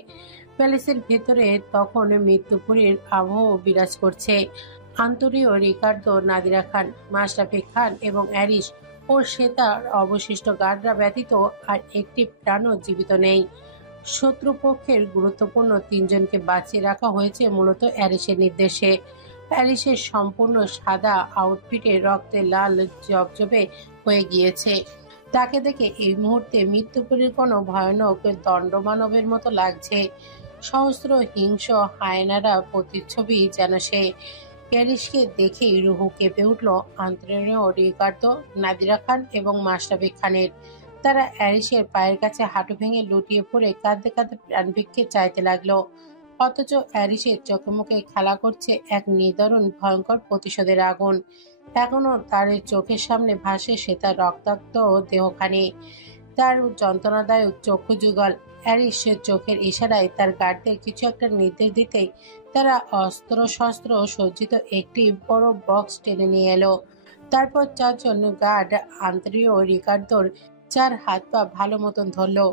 প্যালেসের ভেতরে তখন মৃত্যুপুরীর আবহ বিরাজ করছে। আন্তরীয় রিকার্দো, নাদিরা খান, মাশরাফি খান এবং অ্যারিশ ও শ্বেতার অবশিষ্ট গার্ডরা ব্যতীত আর একটি প্রাণও জীবিত নেই। শত্রুপক্ষের গুরুত্বপূর্ণ 3 জনকে বাঁচিয়ে রাখা হয়েছে মূলত অ্যারিশের নির্দেশে। অ্যারিশের সম্পূর্ণ সাদা আউটফিটে রক্তে লাল জবজবে হয়ে গিয়েছে। তাকে দেখে এই মুহূর্তে মৃত্যুপুরীর কোনো ভয়ানক দণ্ডমানবের মতো লাগছে। সহস্র হিংস্র হায়নারা প্রতিচ্ছবি যেন সে। অ্যারিশকে দেখেই রুহু কেঁপে উঠল আন্তরিও রিকার্দো, নাদিরা খান এবং মাশরাফি খানের। তারা অ্যারিশের পায়ের কাছে হাঁটু ভেঙে লুটিয়ে পড়ে কাঁদতে কাঁদতে প্রাণভিক্ষে চাইতে লাগলো। অথচ অ্যারিশের চোখে মুখে খেলা করছে এক নিদারুণ ভয়ঙ্কর প্রতিশোধের আগুন। এখনো তার চোখের সামনে ভাসে শ্বেতার রক্তাক্ত দেহখানি, তার যন্ত্রণাদায়ক চক্ষু যুগল। অ্যারিশের চোখের ইশারায় তার গার্ডদের কিছু একটা নির্দেশ দিতেই তারা অস্ত্র শস্ত্র সজ্জিত একটি বড় বক্স টেনে নিয়ে এলো। তারপর 4 জন গার্ড আন্তরিও রিকার্দোর 4 হাত পা ভালো মতন ধরলো।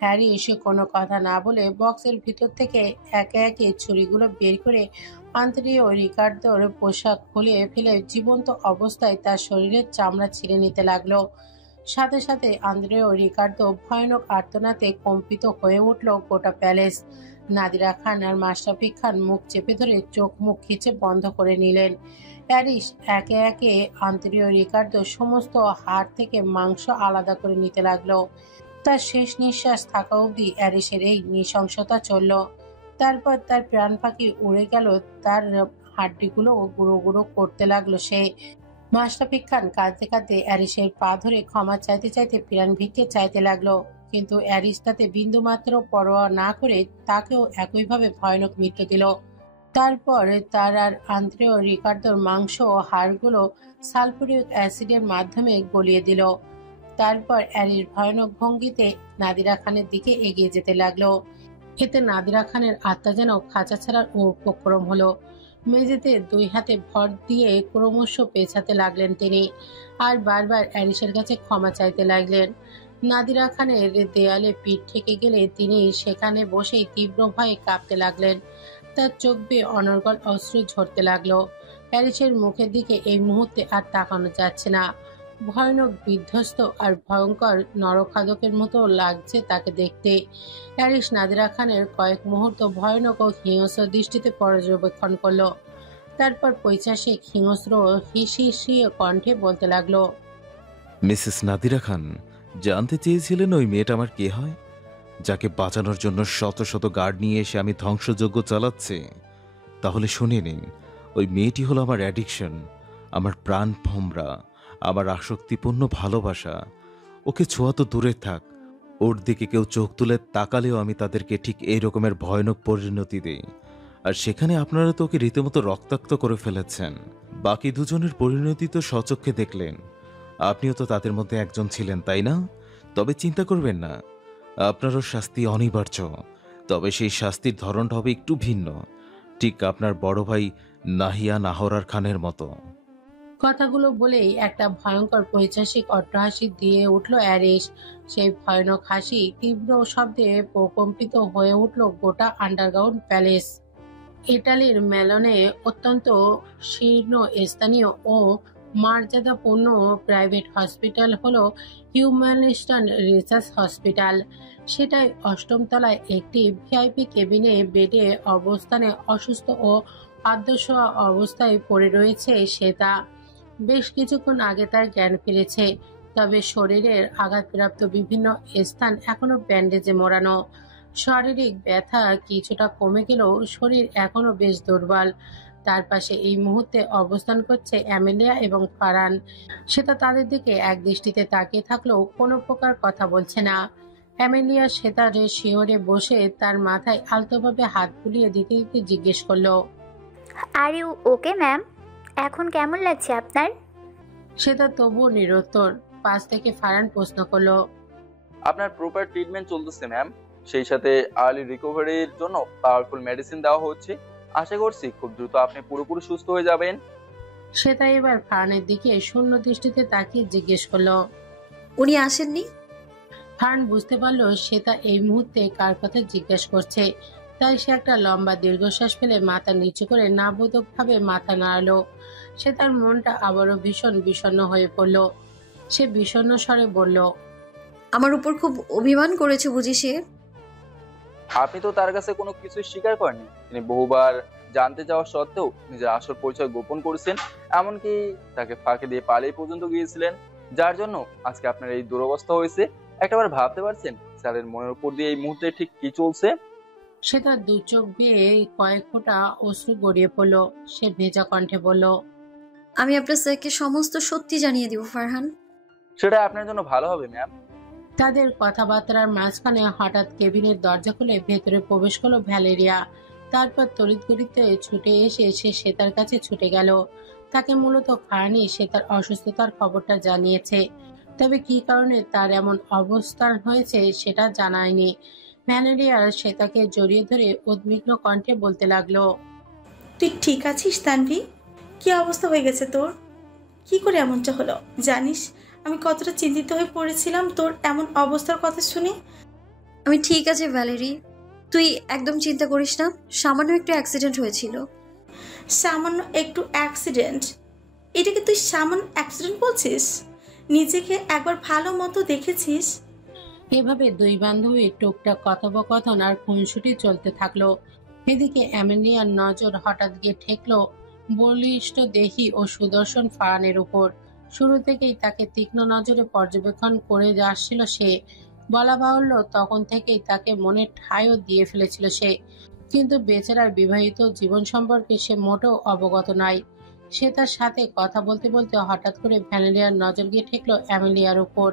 অ্যারিশ কোনো কথা না বলে বক্সের ভিতর থেকে একে একে ছুরিগুলো বের করে আন্তরিও রিকার্দোর পোশাক খুলে ফেলে জীবন্ত অবস্থায় তার শরীরের চামড়া ছিঁড়ে নিতে লাগলো। সাথে সাথে আন্দ্রেও রিকার্দো ভয়ানক আর্তনাদে কম্পিত হয়ে উঠল গোটা প্যালেস। নাদিরা খান আর মাশরাফি খান মুখ চেপে ধরে চোখ মুখ খিচে বন্ধ করে নিলেন। অ্যারিশ একে একে আন্তরিও রিকার্দো সমস্ত হাড় থেকে মাংস আলাদা করে নিতে লাগলো। তার শেষ নিঃশ্বাস থাকা অবধি অ্যারিশের এই নৃশংসতা চলল। তারপর তার প্রাণ পাখি উড়ে গেল, তার হাড্ডিগুলো গুঁড়ো গুঁড়ো করতে লাগলো সে। মাশরাফি খান কাঁদতে কাঁদতে অ্যারিশের পা ধরে ক্ষমা চাইতে চাইতে প্রাণ ভিক্ষে চাইতে লাগলো, কিন্তু অ্যারিশ তাতে বিন্দুমাত্র পরোয়া না করে তাকেও একইভাবে ভয়ানক মৃত্যু দিল। তারপর তার আর আন্দ্রেও রিকার্দোর মাংস ও হাড়গুলো সালফুরিক অ্যাসিডের মাধ্যমে গলিয়ে দিল। তারপর অ্যারিশ ভয়ানক ভঙ্গিতে নাদিরা খানের দিকে এগিয়ে যেতে লাগলো। এতে নাদিরা খানের আত্মা যেন খাঁচা ছাড়ার উপক্রম হলো। মেঝেতে 2 হাতে ভর দিয়ে ক্রমশ পেছাতে লাগলেন তিনি, আর বারবার অ্যারিশের কাছে ক্ষমা চাইতে লাগলেন। নাদিরা খানের দেয়ালে পিঠ ঠেকে গেলে তিনি সেখানে বসেই তীব্র ভয়ে কাঁপতে লাগলেন। তার চোখ বেয়ে অনর্গল অশ্রু ঝরতে লাগলো। অ্যারিশের মুখের দিকে এই মুহূর্তে আর তাকানো যাচ্ছে না। ভয়ানক বিধ্বস্ত আর ভয়ঙ্কর নরখাদকের মতো লাগছে তাকে দেখতে। অ্যারিশ নাদিরা খানের কয়েক মুহূর্ত ভয়ানক ও হিংস্র দৃষ্টিতে পর্যবেক্ষণ করলো। তারপর পৈশাচিক হিংস্র হিসিয়ে কণ্ঠে বলতে লাগলো, মিসেস নাদিরা খান, জানতে চেয়েছিলেন ওই মেয়েটা আমার কে হয়, যাকে বাঁচানোর জন্য শত শত গার্ড নিয়ে এসে আমি ধ্বংসযজ্ঞ চালাচ্ছি? তাহলে শুনে নিন, ওই মেয়েটি হলো আমার অ্যাডিকশন, আমার প্রাণ ভোমরা, আমার আসক্তিপূর্ণ ভালোবাসা। ওকে ছোঁয়া তো দূরে থাক, ওর দিকে কেউ চোখ তুলে তাকালেও আমি তাদেরকে ঠিক এই রকমের ভয়ানক পরিণতি দিই। আর সেখানে আপনারা তো ওকে রীতিমতো রক্তাক্ত করে ফেলেছেন। বাকি 2 জনের পরিণতি তো স্বচক্ষে দেখলেন, আপনিও তো তাদের মধ্যে একজন ছিলেন, তাই না? তবে চিন্তা করবেন না, আপনারও শাস্তি অনিবার্য, তবে সেই শাস্তির ধরনটা হবে একটু ভিন্ন, ঠিক আপনার বড় ভাই নাহিয়া নাহরার খানের মতো। কথাগুলো বলেই একটা ভয়ঙ্কর পৈশাচিক অট্টহাসি দিয়ে উঠল অ্যারিশ। সেই ভয়ানক হাসি তীব্র শব্দে প্রকম্পিত হয়ে উঠল গোটা আন্ডারগ্রাউন্ড প্যালেস। ইটালির মেলনে অত্যন্ত শীর্ণ স্থানীয় ও মর্যাদাপূর্ণ প্রাইভেট হসপিটাল হলো হিউম্যানিস্টান রিসার্চ হসপিটাল। সেটাই 8ম তলায় একটি ভিআইপি কেবিনে বেডে অবস্থানে অসুস্থ ও আদ্যশোয়া অবস্থায় পড়ে রয়েছে শ্বেতা। বেশ কিছুক্ষণ আগে তার জ্ঞান ফিরেছে, তবে শরীরের আঘাতপ্রাপ্ত বিভিন্ন স্থান এখনো ব্যান্ডেজে মোড়ানো। শারীরিক ব্যথা কিছুটা কমে গেলেও শরীর এখনো বেশ দুর্বল। তার পাশে এই মুহূর্তে অবস্থান করছে অ্যামেলিয়া এবং ফারান। শ্বেতা তাদের দিকে এক দৃষ্টিতে তাকিয়ে থাকলেও কোনো প্রকার কথা বলছে না। অ্যামেলিয়া শ্বেতার শিয়রে বসে তার মাথায় আলতোভাবে হাত বুলিয়ে দিতে দিতে জিজ্ঞেস করলো, আর ইউ ওকে ম্যাম? এখন কেমন লাগছে আপনার? শ্বেতা তবুও নিরুত্তর। পাশ থেকে ফারান প্রশ্ন করলো, আপনার প্রপার ট্রিটমেন্ট চলতেছে ম্যাম, সেই সাথে আর্লি রিকভারির জন্য পাওয়ারফুল মেডিসিন দেওয়া হচ্ছে। আশা করছি খুব দ্রুত আপনি পুরোপুরি সুস্থ হয়ে যাবেন। শ্বেতা এবার ফারানের দিকে শূন্য দৃষ্টিতে তাকিয়ে জিজ্ঞেস করলো। উনি আসেননি? ফারান বুঝতে পারলো শ্বেতা এই মুহূর্তে কার কথা জিজ্ঞেস করছে, তাই সে একটা লম্বা দীর্ঘশ্বাস ফেলে মাথা নিচু করে নাবোধকভাবে মাথা নাড়ালো। সে তার মনটা আবারও ভীষণ বিষণ্ণ হয়ে পড়ল। সে বিষণ্ণ স্বরে বলল, আমার উপর খুব অভিমান করেছে বুঝি সে? আপনি তো তার কাছে কোনো কিছু স্বীকার করেননি। তিনি বহুবার জানতে চাওয়া সত্ত্বেও নিজের আসল পরিচয় গোপন করেছেন, এমনকি তাকে ফাঁকি দিয়ে পালিয়ে পর্যন্ত গিয়েছিলেন, যার জন্য আজকে আপনার এই দুরবস্থা হয়েছে। একটাবার ভাবতে পারছেন স্যারের মনের উপর দিয়ে এই মুহূর্তে ঠিক কি চলছে? সে তার দু চোখ বেয়ে কয়েক ফোঁটা অশ্রু গড়িয়ে পড়ল। সে ভেজা কণ্ঠে বলল, আমি আপনার স্যারকে সমস্ত সত্যি জানিয়ে দিব ফারহান। সেটা আপনার জন্য ভালো হবে ম্যাম। তাদের কথাবার্তার মাঝখানে হঠাৎ কেবিনের দরজা খুলে ভেতরে প্রবেশ করলো ভ্যালেরিয়া। তারপর তড়িৎগতিতে ছুটে এসে সে শ্বেতার কাছে ছুটে গেল। তাকে মূলত ফারানি সে তার অসুস্থতার খবরটা জানিয়েছে, তবে কি কারণে তার এমন অবস্থান হয়েছে সেটা জানায়নি। ভ্যালেরিয়া শ্বেতাকে জড়িয়ে ধরে উদ্বিগ্ন কণ্ঠে বলতে লাগলো, তুই ঠিক আছিস তানভি? কি অবস্থা হয়ে গেছে তোর? কি করে এমনটা হলো? জানিস আমি কতটা চিন্তিত হয়ে পড়েছিলাম তোর এমন অবস্থার কথা শুনে। আমি ঠিক আছে ভ্যালেরি, তুই একদম চিন্তা করিস না। সামান্য একটু অ্যাক্সিডেন্ট হয়েছিল। সামান্য একটু অ্যাক্সিডেন্ট? এটাকে তুই সামান্য অ্যাক্সিডেন্ট বলছিস? নিজেকে একবার ভালো মতো দেখেছিস? এভাবে দুই বান্ধবীর টুকটাক কথোপকথন আর খুনসুটি চলতে থাকলো। এদিকে অ্যামেলিয়ার নজর হঠাৎ গিয়ে ঠেকলো বলিষ্ঠ দেহি ও সুদর্শন ফারানের উপর। শুরু থেকেই তাকে তীক্ষ্ণ নজরে পর্যবেক্ষণ করে আসছিল সে। বলা বাহুল্য তখন থেকেই তাকে মনে ঠাঁইও দিয়ে ফেলেছিল সে। কিন্তু বেচারার বিবাহিত জীবন সম্পর্কে সে মোটেও অবগত নয়। সে তার সাথে কথা বলতে বলতে হঠাৎ করে ভ্যালেরিয়ার নজর গিয়ে ঠেকলো অ্যামেলিয়ার উপর।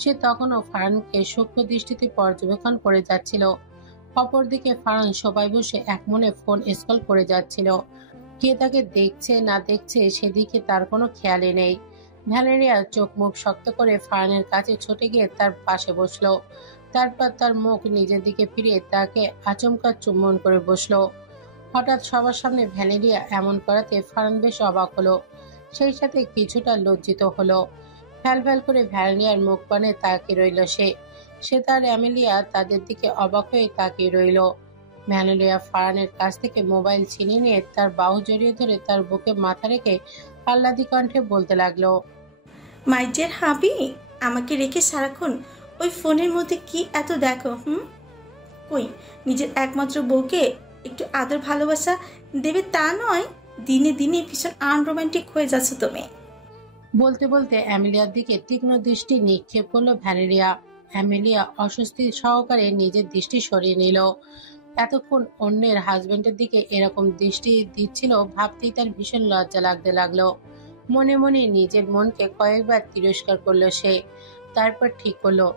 সে তখনও ফারানকে সূক্ষ্ম দৃষ্টিতে পর্যবেক্ষণ করে যাচ্ছিল। অপরদিকে ফারান সবাই বসে একমনে ফোন স্ক্রল করে যাচ্ছিল। কে তাকে দেখছে না দেখছে সেদিকে তার কোনো খেয়ালই নেই। ভ্যালেরিয়া চোখ মুখ শক্ত করে ফারানের কাছে ছুটে গিয়ে তার পাশে বসলো। তারপর তার মুখ নিজের দিকে ফিরিয়ে তাকে আচমকা চুম্বন করে বসলো। হঠাৎ সবার সামনে ভ্যালেরিয়া এমন করাতে ফারান বেশ অবাক হলো, সেই সাথে কিছুটা লজ্জিত হলো। ফ্যাল ফ্যাল করে ভ্যালেরিয়ার মুখ পানে তাকিয়ে রইল সে। সে তার অ্যামেলিয়া তাদের দিকে অবাক হয়ে তাকিয়ে রইল। ভ্যালেরিয়া ফারানের কাছ থেকে মোবাইল ছিনিয়ে নিয়ে তার বাহু জড়িয়ে ধরে তার বুকে মাথা রেখে আহ্লাদি কণ্ঠে বলতে লাগলো, মাই ডিয়ার হাবি, আমাকে রেখে সারাক্ষণ ওই ফোনের মধ্যে কি এত দেখো? কই নিজের একমাত্র বউকে একটু আদর ভালোবাসা দেবে তা নয়, দিনে দিনে ভীষণ আনরোম্যান্টিক হয়ে যাচ্ছ তুমি। বলতে বলতে অ্যামেলিয়ার দিকে তীক্ষ্ণ দৃষ্টি নিক্ষেপ করলো ভ্যালেরিয়া। অ্যামেলিয়া অস্বস্তি সহকারে নিজের দৃষ্টি সরিয়ে নিল। এতক্ষণ অন্যের হাজবেন্ডের দিকে এরকম দৃষ্টি দিচ্ছিল ভাবতেই তার ভীষণ লজ্জা লাগতে লাগলো। মনে মনে নিজের মনকে কয়েকবার তিরস্কার করলো সে। তারপর ঠিক করলো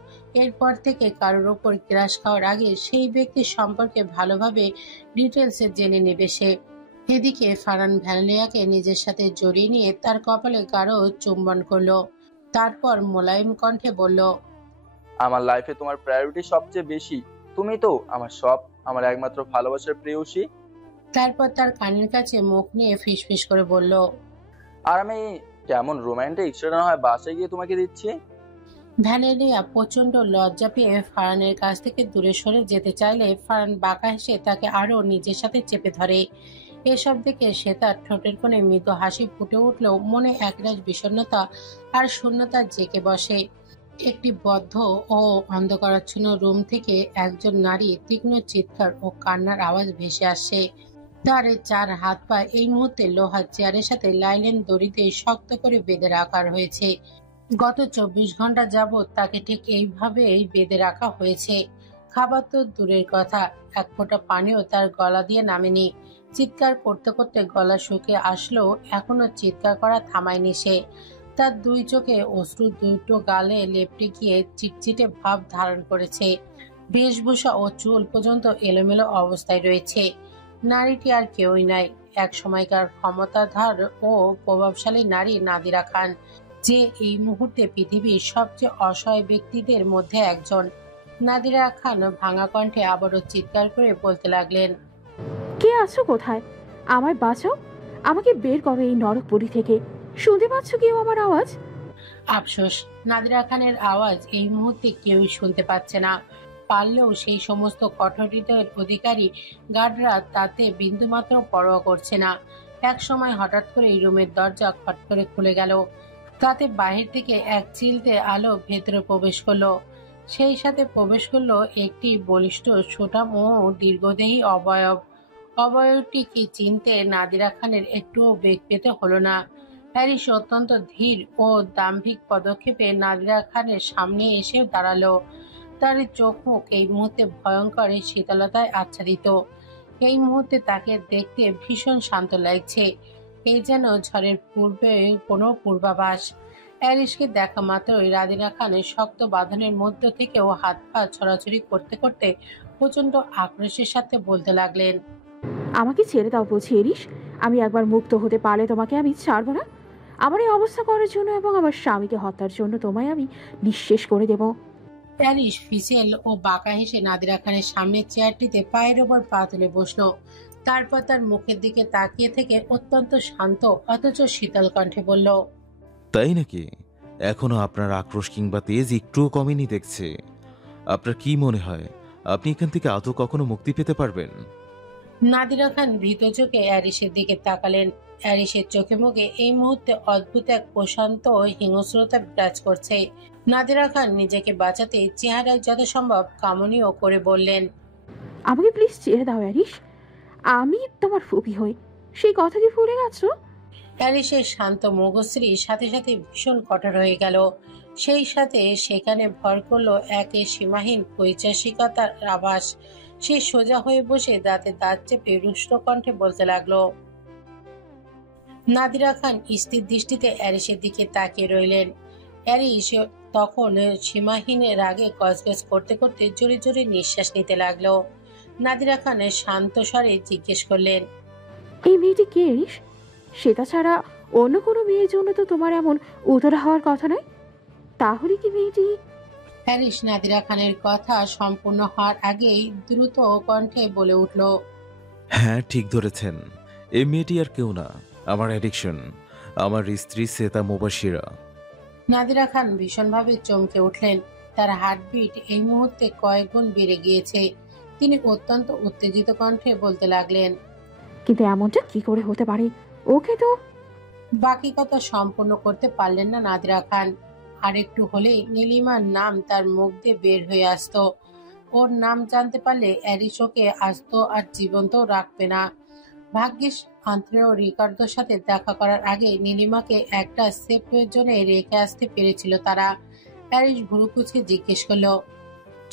এরপর থেকে কারোর ওপর ক্রাশ খাওয়ার আগে সেই ব্যক্তির সম্পর্কে ভালোভাবে ডিটেলসে জেনে নেবে সে। এদিকে ফারান ভ্যালেরিয়াকে নিজের সাথে জড়িয়ে নিয়ে তার কপালে গাঢ় চুম্বন করলো। তারপর মোলায়েম কণ্ঠে বলল, আমার লাইফে তোমার প্রায়োরিটি সবচেয়ে বেশি। তুমি তো আমার সব, আমার একমাত্র ভালোবাসার প্রেয়সী। তারপর তার কানের কাছে মুখ নিয়ে ফিসফিস করে বলল, আর আমি কেমন রোমান্টিক সেটা না হয় বাসায় গিয়ে তোমাকে দিচ্ছি। ভ্যালেরিয়া প্রচন্ড লজ্জা পেয়ে ফারানের কাছ থেকে দূরে সরে যেতে চাইলে ফারান বাঁকা হেসে তাকে আরো নিজের সাথে চেপে ধরে। এসব দেখে সে তার ঠোঁটের কোণে মৃদু হাসি ফুটে উঠলেও মনে একরাশ বিষণ্ণতা আর শূন্যতা জেঁকে বসে। একটি বদ্ধ ও অন্ধকারাচ্ছন্ন রুম থেকে একজন নারী তীক্ষ্ণ চিৎকার ও কান্নার আওয়াজ ভেসে আসছে। তার চার হাত পা এই মুহূর্তে লোহার চেয়ারের সাথে লাইলেন দড়িতে শক্ত করে বেঁধে রাখা হয়েছে। গত 24 ঘন্টা যাবৎ তাকে ঠিক এইভাবেই বেঁধে রাখা হয়েছে। খাবার তো দূরের কথা, এক ফোঁটা পানিও তার গলা দিয়ে নামেনি। চিৎকার করতে করতে গলা শুকিয়ে আসলেও এখনো চিৎকার করা থামায়নি সে। তার দুই চোখে অশ্রু দুটো গালে লেপটে গিয়ে চিটচিটে ভাব ধারণ করেছে। বেশভূষা ও চুল পর্যন্ত এলোমেলো অবস্থায় রয়েছে। নারীটি আর কেউই নাই, এক সময়কার ক্ষমতাধর ও প্রভাবশালী নারী নাদিরা খান, যে এই মুহূর্তে পৃথিবীর সবচেয়ে অসহায় ব্যক্তিদের মধ্যে একজন। নাদিরা খান ভাঙা কণ্ঠে আবারও চিৎকার করে বলতে লাগলেন, কে আছো কোথায়? আমায় বাঁচাও, আমাকে বের করো এই নরকপুরী থেকে। শুনতে পাচ্ছ কেউ আমার আওয়াজ? আফসোস, নাদিরা খানের আওয়াজ এই মুহূর্তে কেউই শুনতে পাচ্ছে না। পারলেও সেই সমস্ত কঠোর হৃদয়ের অধিকারী গার্ডরা তাতে বিন্দুমাত্র পরোয়া করছে না। এক সময় হঠাৎ করে এই রুমের দরজা খট করে খুলে গেল। তাতে বাহির থেকে এক চিলতে আলো ভেতরে প্রবেশ করলো। সেই সাথে প্রবেশ করলো একটি বলিষ্ঠ সুঠাম ও দীর্ঘদেহী অবয়ব। অবয়বটি কি চিনতে নাদিরা খানের একটুও বেগ পেতে হলো না। হ্যারিস অত্যন্ত ধীর ও দাম্ভিক পদক্ষেপে নাদিরা খানের সামনে এসে দাঁড়ালো। তার চোখ মুখ এই মুহূর্তে ভয়ঙ্কর শীতলতায় আচ্ছাদিত। এই মুহূর্তে তাকে দেখতে ভীষণ শান্ত লাগছে। এই যেন ঝড়ের পূর্বে কোনো পূর্বাভাস। হ্যারিসকে দেখা মাত্রই নাদিরা খানের শক্ত বাঁধনের মধ্য থেকেও হাত পা ছড়াছড়ি করতে করতে প্রচন্ড আক্রোশের সাথে বলতে লাগলেন, আমাকে ছেড়ে দাও বলছি এরিস। আমি একবার মুক্ত হতে পারলে তোমাকে আমি ছাড়বো না। আমার এই অবস্থা করার জন্য এবং আমার স্বামীকে হত্যার জন্য তোমায় আমি নিঃশেষ করে দেব। হ্যারিস ফিসেল ও বাঁকা হেসে নাদিরা খানের সামনের চেয়ারটিতে পায়ের ওপর পা তুলে বসলো। তারপর তার মুখের দিকে তাকিয়ে থেকে অত্যন্ত শান্ত অথচ শীতল কণ্ঠে বলল, তাই নাকি? এখনো আপনার আক্রোশ কিংবা তেজ একটুও কমেনি দেখছে। আপনার কি মনে হয় আপনি এখান থেকে আদৌ কখনো মুক্তি পেতে পারবেন? নাদিরা খান ভীত চোখে অ্যারিসের দিকে তাকালেন। অ্যারিসের চোখে মুখে এই মুহূর্তে অদ্ভুত এক প্রশান্ত ও হিংস্রতা বিরাজ করছে। নাদিরা খান নিজেকে বাঁচাতে চেহারায় যত সম্ভব কামনীয় করে বললেন, আমাকে প্লিজ ছেড়ে দাও অ্যারিস। আমি তোমার ফুপি হই, সেই কথা কি ভুলে গেছো? অ্যারিসের শান্ত মুখশ্রী সাথে সাথে ভীষণ কঠোর হয়ে গেল। সেই সাথে সেখানে ভর করলো একে সীমাহীন পৈচাসিকতার আভাস। সে সোজা হয়ে বসে দাঁতে দাঁত চেপে রুষ্ট কণ্ঠে বলতে লাগলো। নাদিরা খান স্থির দৃষ্টিতে অ্যারিসের দিকে তাকিয়ে রইলেন। অ্যারিস তখন সীমাহীন রাগে গজগজ করতে করতে জোরে জোরে নিঃশ্বাস নিতে লাগলো। নাদিরা খান শান্ত স্বরে জিজ্ঞেস করলেন, এই মেয়েটি কে এরিস? সেটা ছাড়া অন্য কোনো মেয়ের জন্য তো তোমার এমন উতরা হওয়ার কথা নয়। তাহলে কি মেয়েটি? হ্যারিস নাদিরা খানের কথা সম্পূর্ণ হওয়ার আগেই দ্রুত কণ্ঠে বলে উঠল, হ্যাঁ, ঠিক ধরেছেন। এই মেয়েটি আর কেউ না, আমার অ্যাডিকশন, আমার স্ত্রী সেতা মুবাশিরা। নাদিরা খান ভীষণভাবে চমকে উঠলেন। তার হার্টবিট এই মুহূর্তে কয়েক গুণ বেড়ে গিয়েছে। তিনি অত্যন্ত উত্তেজিত কণ্ঠে বলতে লাগলেন, কিন্তু এমনটা কি করে হতে পারে? ওকে তো। বাকি কথা সম্পূর্ণ করতে পারলেন না নাদিরা খান। আর একটু হলেই নীলিমার নাম তার মুখ দিয়ে বের হয়ে আসতো। ওর নাম জানতে পারলে অ্যারিস ওকে আস্ত আর জীবন্ত রাখবে না। ভাগ্যিস আন্ত্রেও রিকার্ডোর সাথে দেখা করার আগে নীলিমাকে একটা সেফ জোনে রেখে আসতে পেরেছিল তারা। অ্যারিস ভুরু কুচকে জিজ্ঞেস করলো,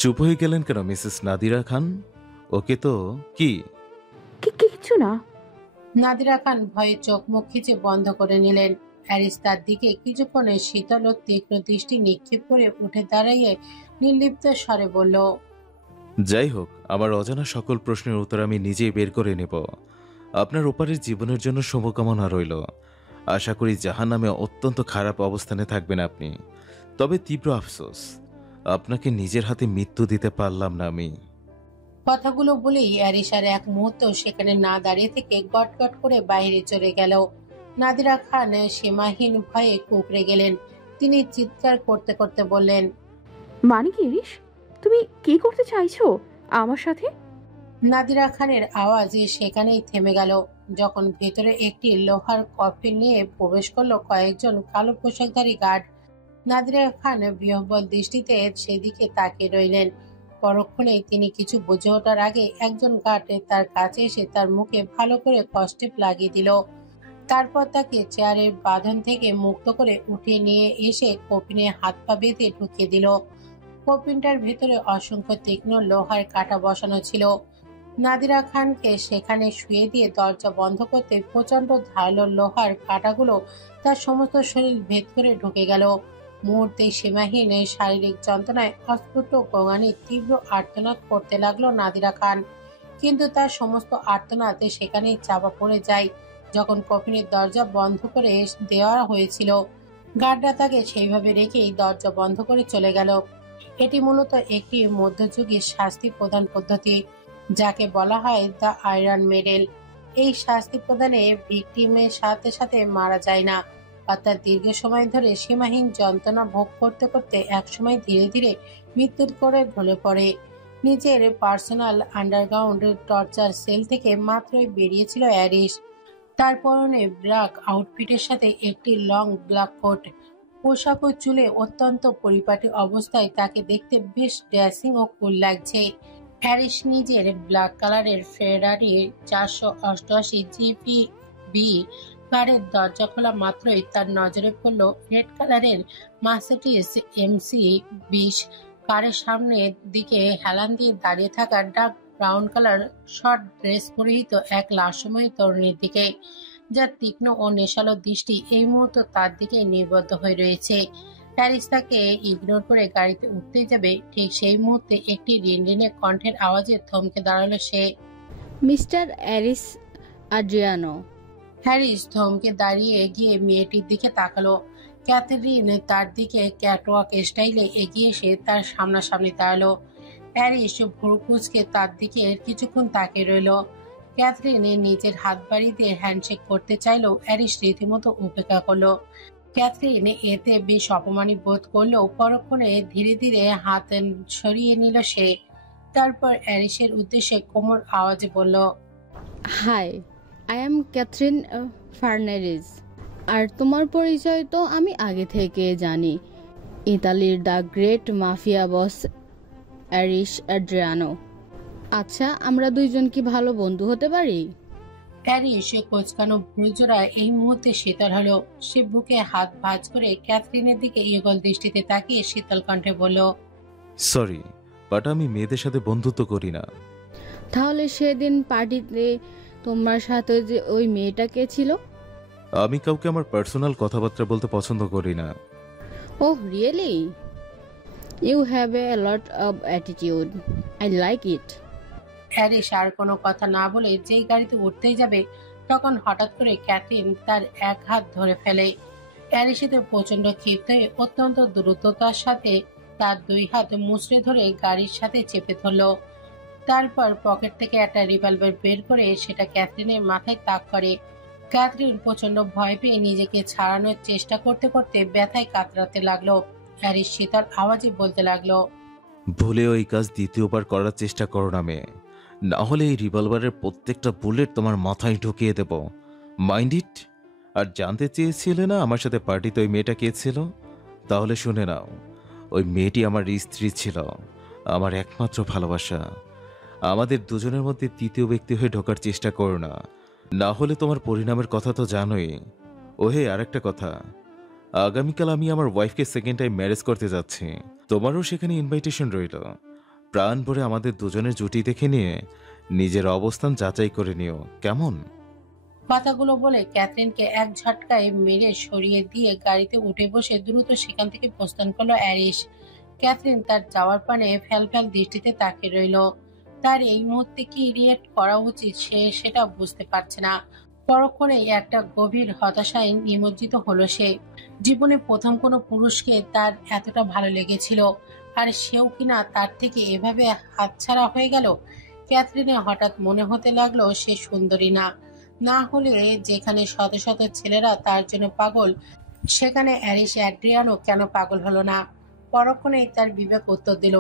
চুপ হয়ে গেলেন কেন মিসেস নাদিরা খান? ওকে তো কি? কিছু না। নাদিরা খান ভয়ে চোখ মুখ খিচে বন্ধ করে নিলেন। হ্যারিস তার দিকে কিছুক্ষণে শীতল ও তীক্ষ্ণ দৃষ্টি নিক্ষেপ করে উঠে দাঁড়িয়ে নির্লিপ্ত স্বরে বলল, যাই হোক, আমার অজানা সকল প্রশ্নের উত্তর আমি নিজেই বের করে নেব। আপনার ওপারের জীবনের জন্য শুভকামনা রইল। আশা করি জাহান্নামে অত্যন্ত খারাপ অবস্থানে থাকবেন আপনি। তবে তীব্র আফসোস, আপনাকে নিজের হাতে মৃত্যু দিতে পারলাম না আমি। কথাগুলো বলেই অ্যারিস আর এক মুহূর্ত সেখানে না দাঁড়িয়ে থেকে গটগট করে বাইরে চলে গেল। নাদিরা খান সীমাহীন ভয়ে কুঁকড়ে গেলেন। তিনি চিৎকার করতে করতে বললেন, মানে কি এরিস? তুমি কি করতে চাইছো আমার সাথে? নাদিরা খানের আওয়াজ সেখানেই থেমে গেল যখন ভেতরে একটি লোহার কফি নিয়ে প্রবেশ করলো কয়েকজন কালো পোশাকধারী গার্ড। নাদিরা খান বিহ্বল দৃষ্টিতে সেদিকে তাকিয়ে রইলেন। পরক্ষণেই তিনি কিছু বুঝে ওঠার আগে একজন গার্ড তার কাছে এসে তার মুখে ভালো করে কষ্টেপ লাগিয়ে দিল। তারপর তাকে চেয়ারের বাঁধন থেকে মুক্ত করে উঠিয়ে নিয়ে এসে কফিনে হাত পা বেঁধে ঢুকিয়ে দিল। কফিনটার ভেতরে অসংখ্য তীক্ষ্ণ লোহার কাঁটা বসানো ছিল। নাদিরা খানকে সেখানে শুয়ে দিয়ে দরজা বন্ধ করতে প্রচন্ড ধারালো লোহার কাঁটাগুলো তার সমস্ত শরীর ভেদ করে ঢুকে গেল। মুহূর্তে সীমাহীন শারীরিক যন্ত্রণায় অস্ফুট গোঙানি তীব্র আর্তনাদ করতে লাগলো নাদিরা খান। কিন্তু তার সমস্ত আর্তনাদে সেখানেই চাপা পড়ে যায় যখন কফিনের দরজা বন্ধ করে দেওয়া হয়েছিল। গার্ডরা তাকে সেইভাবে রেখেই দরজা বন্ধ করে চলে গেল। এটি মূলত একটি মধ্যযুগীয় শাস্তি প্রদান পদ্ধতি, যাকে বলা হয় দ্য আয়রন মেডেল। এই শাস্তি প্রদানে ভিকটিমের সাথে সাথে মারা যায় না, অর্থাৎ দীর্ঘ সময় ধরে সীমাহীন যন্ত্রণা ভোগ করতে করতে একসময় ধীরে ধীরে মৃত্যুর করে ঢলে পড়ে। নিজের পার্সোনাল আন্ডারগ্রাউন্ড টর্চার সেল থেকে মাত্রই বেরিয়েছিল অ্যারিস। তার পরনে ব্ল্যাক আউটফিটের সাথে একটি লং ব্ল্যাক কোট, পোশাক ও চুলে অত্যন্ত পরিপাটি অবস্থায় তাকে দেখতে বেশ ড্যাসিং ও কুল লাগছে। হ্যারিস নিজের ব্ল্যাক কালারের ফেরারি 488 জিপিবি কারের দরজা খোলা মাত্রই তার নজরে পড়ল রেড কালারের মার্সিডিজ MC-20 কারের সামনের দিকে হেলান দিয়ে দাঁড়িয়ে থাকা dark brown colour short dress পরিহিত এক লাস্যময়ী তরুণীর দিকে, যার তীক্ষ্ণ ও নেশালো দৃষ্টি এই মুহূর্তে তার দিকে নিবদ্ধ হয়ে রয়েছে। প্যারিস তাকে ইগনোর করে গাড়িতে উঠতেই যাবে, ঠিক সেই মুহূর্তে একটি রিনরিনে কণ্ঠের আওয়াজে থমকে দাঁড়ালো সে। Mister Aris Adriano. হ্যারিস থমকে দাঁড়িয়ে গিয়ে মেয়েটির দিকে তাকালো। ক্যাথরিন তার দিকে ক্যাটওয়াক স্টাইলে এগিয়ে এসে তার সামনাসামনি দাঁড়ালো। হ্যারিস ভুরু কুঁচকে তার দিকে কিছুক্ষণ তাকিয়ে রইল। ক্যাথরিন নিজের হাত বাড়ি দিয়ে হ্যান্ডশেক করতে চাইলেও হ্যারিস রীতিমতো উপেক্ষা করলো। ক্যাথরিন এতে বেশ অপমানিত বোধ করলেও পরক্ষণে ধীরে ধীরে হাত সরিয়ে নিল সে। তারপর হ্যারিসের উদ্দেশ্যে কোমল আওয়াজে বলল, hi, I am Catherine Fernandez. আর তোমার পরিচয় তো আমি আগে থেকে জানি, ইতালির the great mafia boss Aris Adriano. আচ্ছা, আমরা দুইজন কি ভালো বন্ধু হতে পারি? হ্যারিস কোচকানো ভ্রুজোড়া এই মুহূর্তে শীতল হলো। সে বুকে হাত ভাঁজ করে ক্যাথরিনের দিকে ইগল দৃষ্টিতে তাকিয়ে শীতল কণ্ঠে বলল, সরি, বাট আমি মেয়েদের সাথে বন্ধুত্ব করি না। তাহলে সেদিন পার্টিতে তোমার সাথে যে ওই মেয়েটা কে ছিল? আমি কাউকে আমার পার্সোনাল কথাবার্তা বলতে পছন্দ করি না। Oh really? You have a lot of attitude, I like it. Harris আর কোনো কথা না বলে যেই গাড়িতে উঠতেই যাবে, তখন হঠাৎ করে ক্যাথরিন তার এক হাত ধরে ফেলে। হ্যারিসেতে প্রচন্ড ক্ষিপ্ত হয়ে অত্যন্ত দ্রুততার সাথে তার দুই হাত মুচড়ে ধরে গাড়ির সাথে চেপে ধরল। তারপর পকেট থেকে একটা রিভলভার বের করে সেটা ক্যাথরিনের মাথায় তাক করে। ক্যাথরিন প্রচন্ড ভয় পেয়ে নিজেকে ছাড়ানোর চেষ্টা করতে করতে ব্যথায় কাতরাতে লাগলো। হ্যারিস শীতল আওয়াজে বলতে লাগলো, ভুলেও এই কাজ দ্বিতীয়বার করার চেষ্টা করো না মেয়ে, না হলে এই রিভলভারের প্রত্যেকটা বুলেট তোমার মাথায় ঢুকিয়ে দেব। Mind it. আর জানতে চেয়েছিলে না আমার সাথে পার্টিতে ওই মেয়েটা কে ছিল? তাহলে শুনে নাও, ওই মেয়েটি আমার স্ত্রী ছিল, আমার একমাত্র ভালোবাসা। আমাদের দুজনের মধ্যে তৃতীয় ব্যক্তি হয়ে ঢোকার চেষ্টা করো না, না হলে তোমার পরিণামের কথা তো জানোই। ওহে, আরেকটা কথা, আগামীকাল আমি আমার ওয়াইফকে সেকেন্ড টাইম ম্যারেজ করতে যাচ্ছি। তোমারও সেখানে ইনভাইটেশন রইল। প্রাণ ভরে আমাদের দুজনের জুটি দেখে নিয়ে নিজের অবস্থান যাচাই করে নিও, কেমন? কথাগুলো বলে ক্যাথরিনকে এক ঝটকায় মেরে সরিয়ে দিয়ে গাড়িতে উঠে বসে দ্রুত সেখান থেকে প্রস্থান করলো হ্যারিস। ক্যাথরিন তার যাওয়ার পানে ফ্যালফ্যাল দৃষ্টিতে তাকিয়ে রইল। তার এই মুহূর্তে কি রিয়েক্ট করা উচিত সে সেটা বুঝতে পারছে না। পরক্ষণেই একটা গভীর হতাশায় নিমজ্জিত হলো সে। জীবনে প্রথম কোনো পুরুষকে তার এতটা ভালো লেগেছিল, আর সেও কিনা তার থেকে এভাবে হাতছাড়া হয়ে গেল। ক্যাথরিনের হঠাৎ মনে হতে লাগলো সে সুন্দরী না। না হলে যেখানে শত শত ছেলেরা তার জন্য পাগল, সেখানে অ্যারিস অ্যাড্রিয়ানো কেন পাগল হলো না? পরক্ষণেই তার বিবেক উত্তর দিল,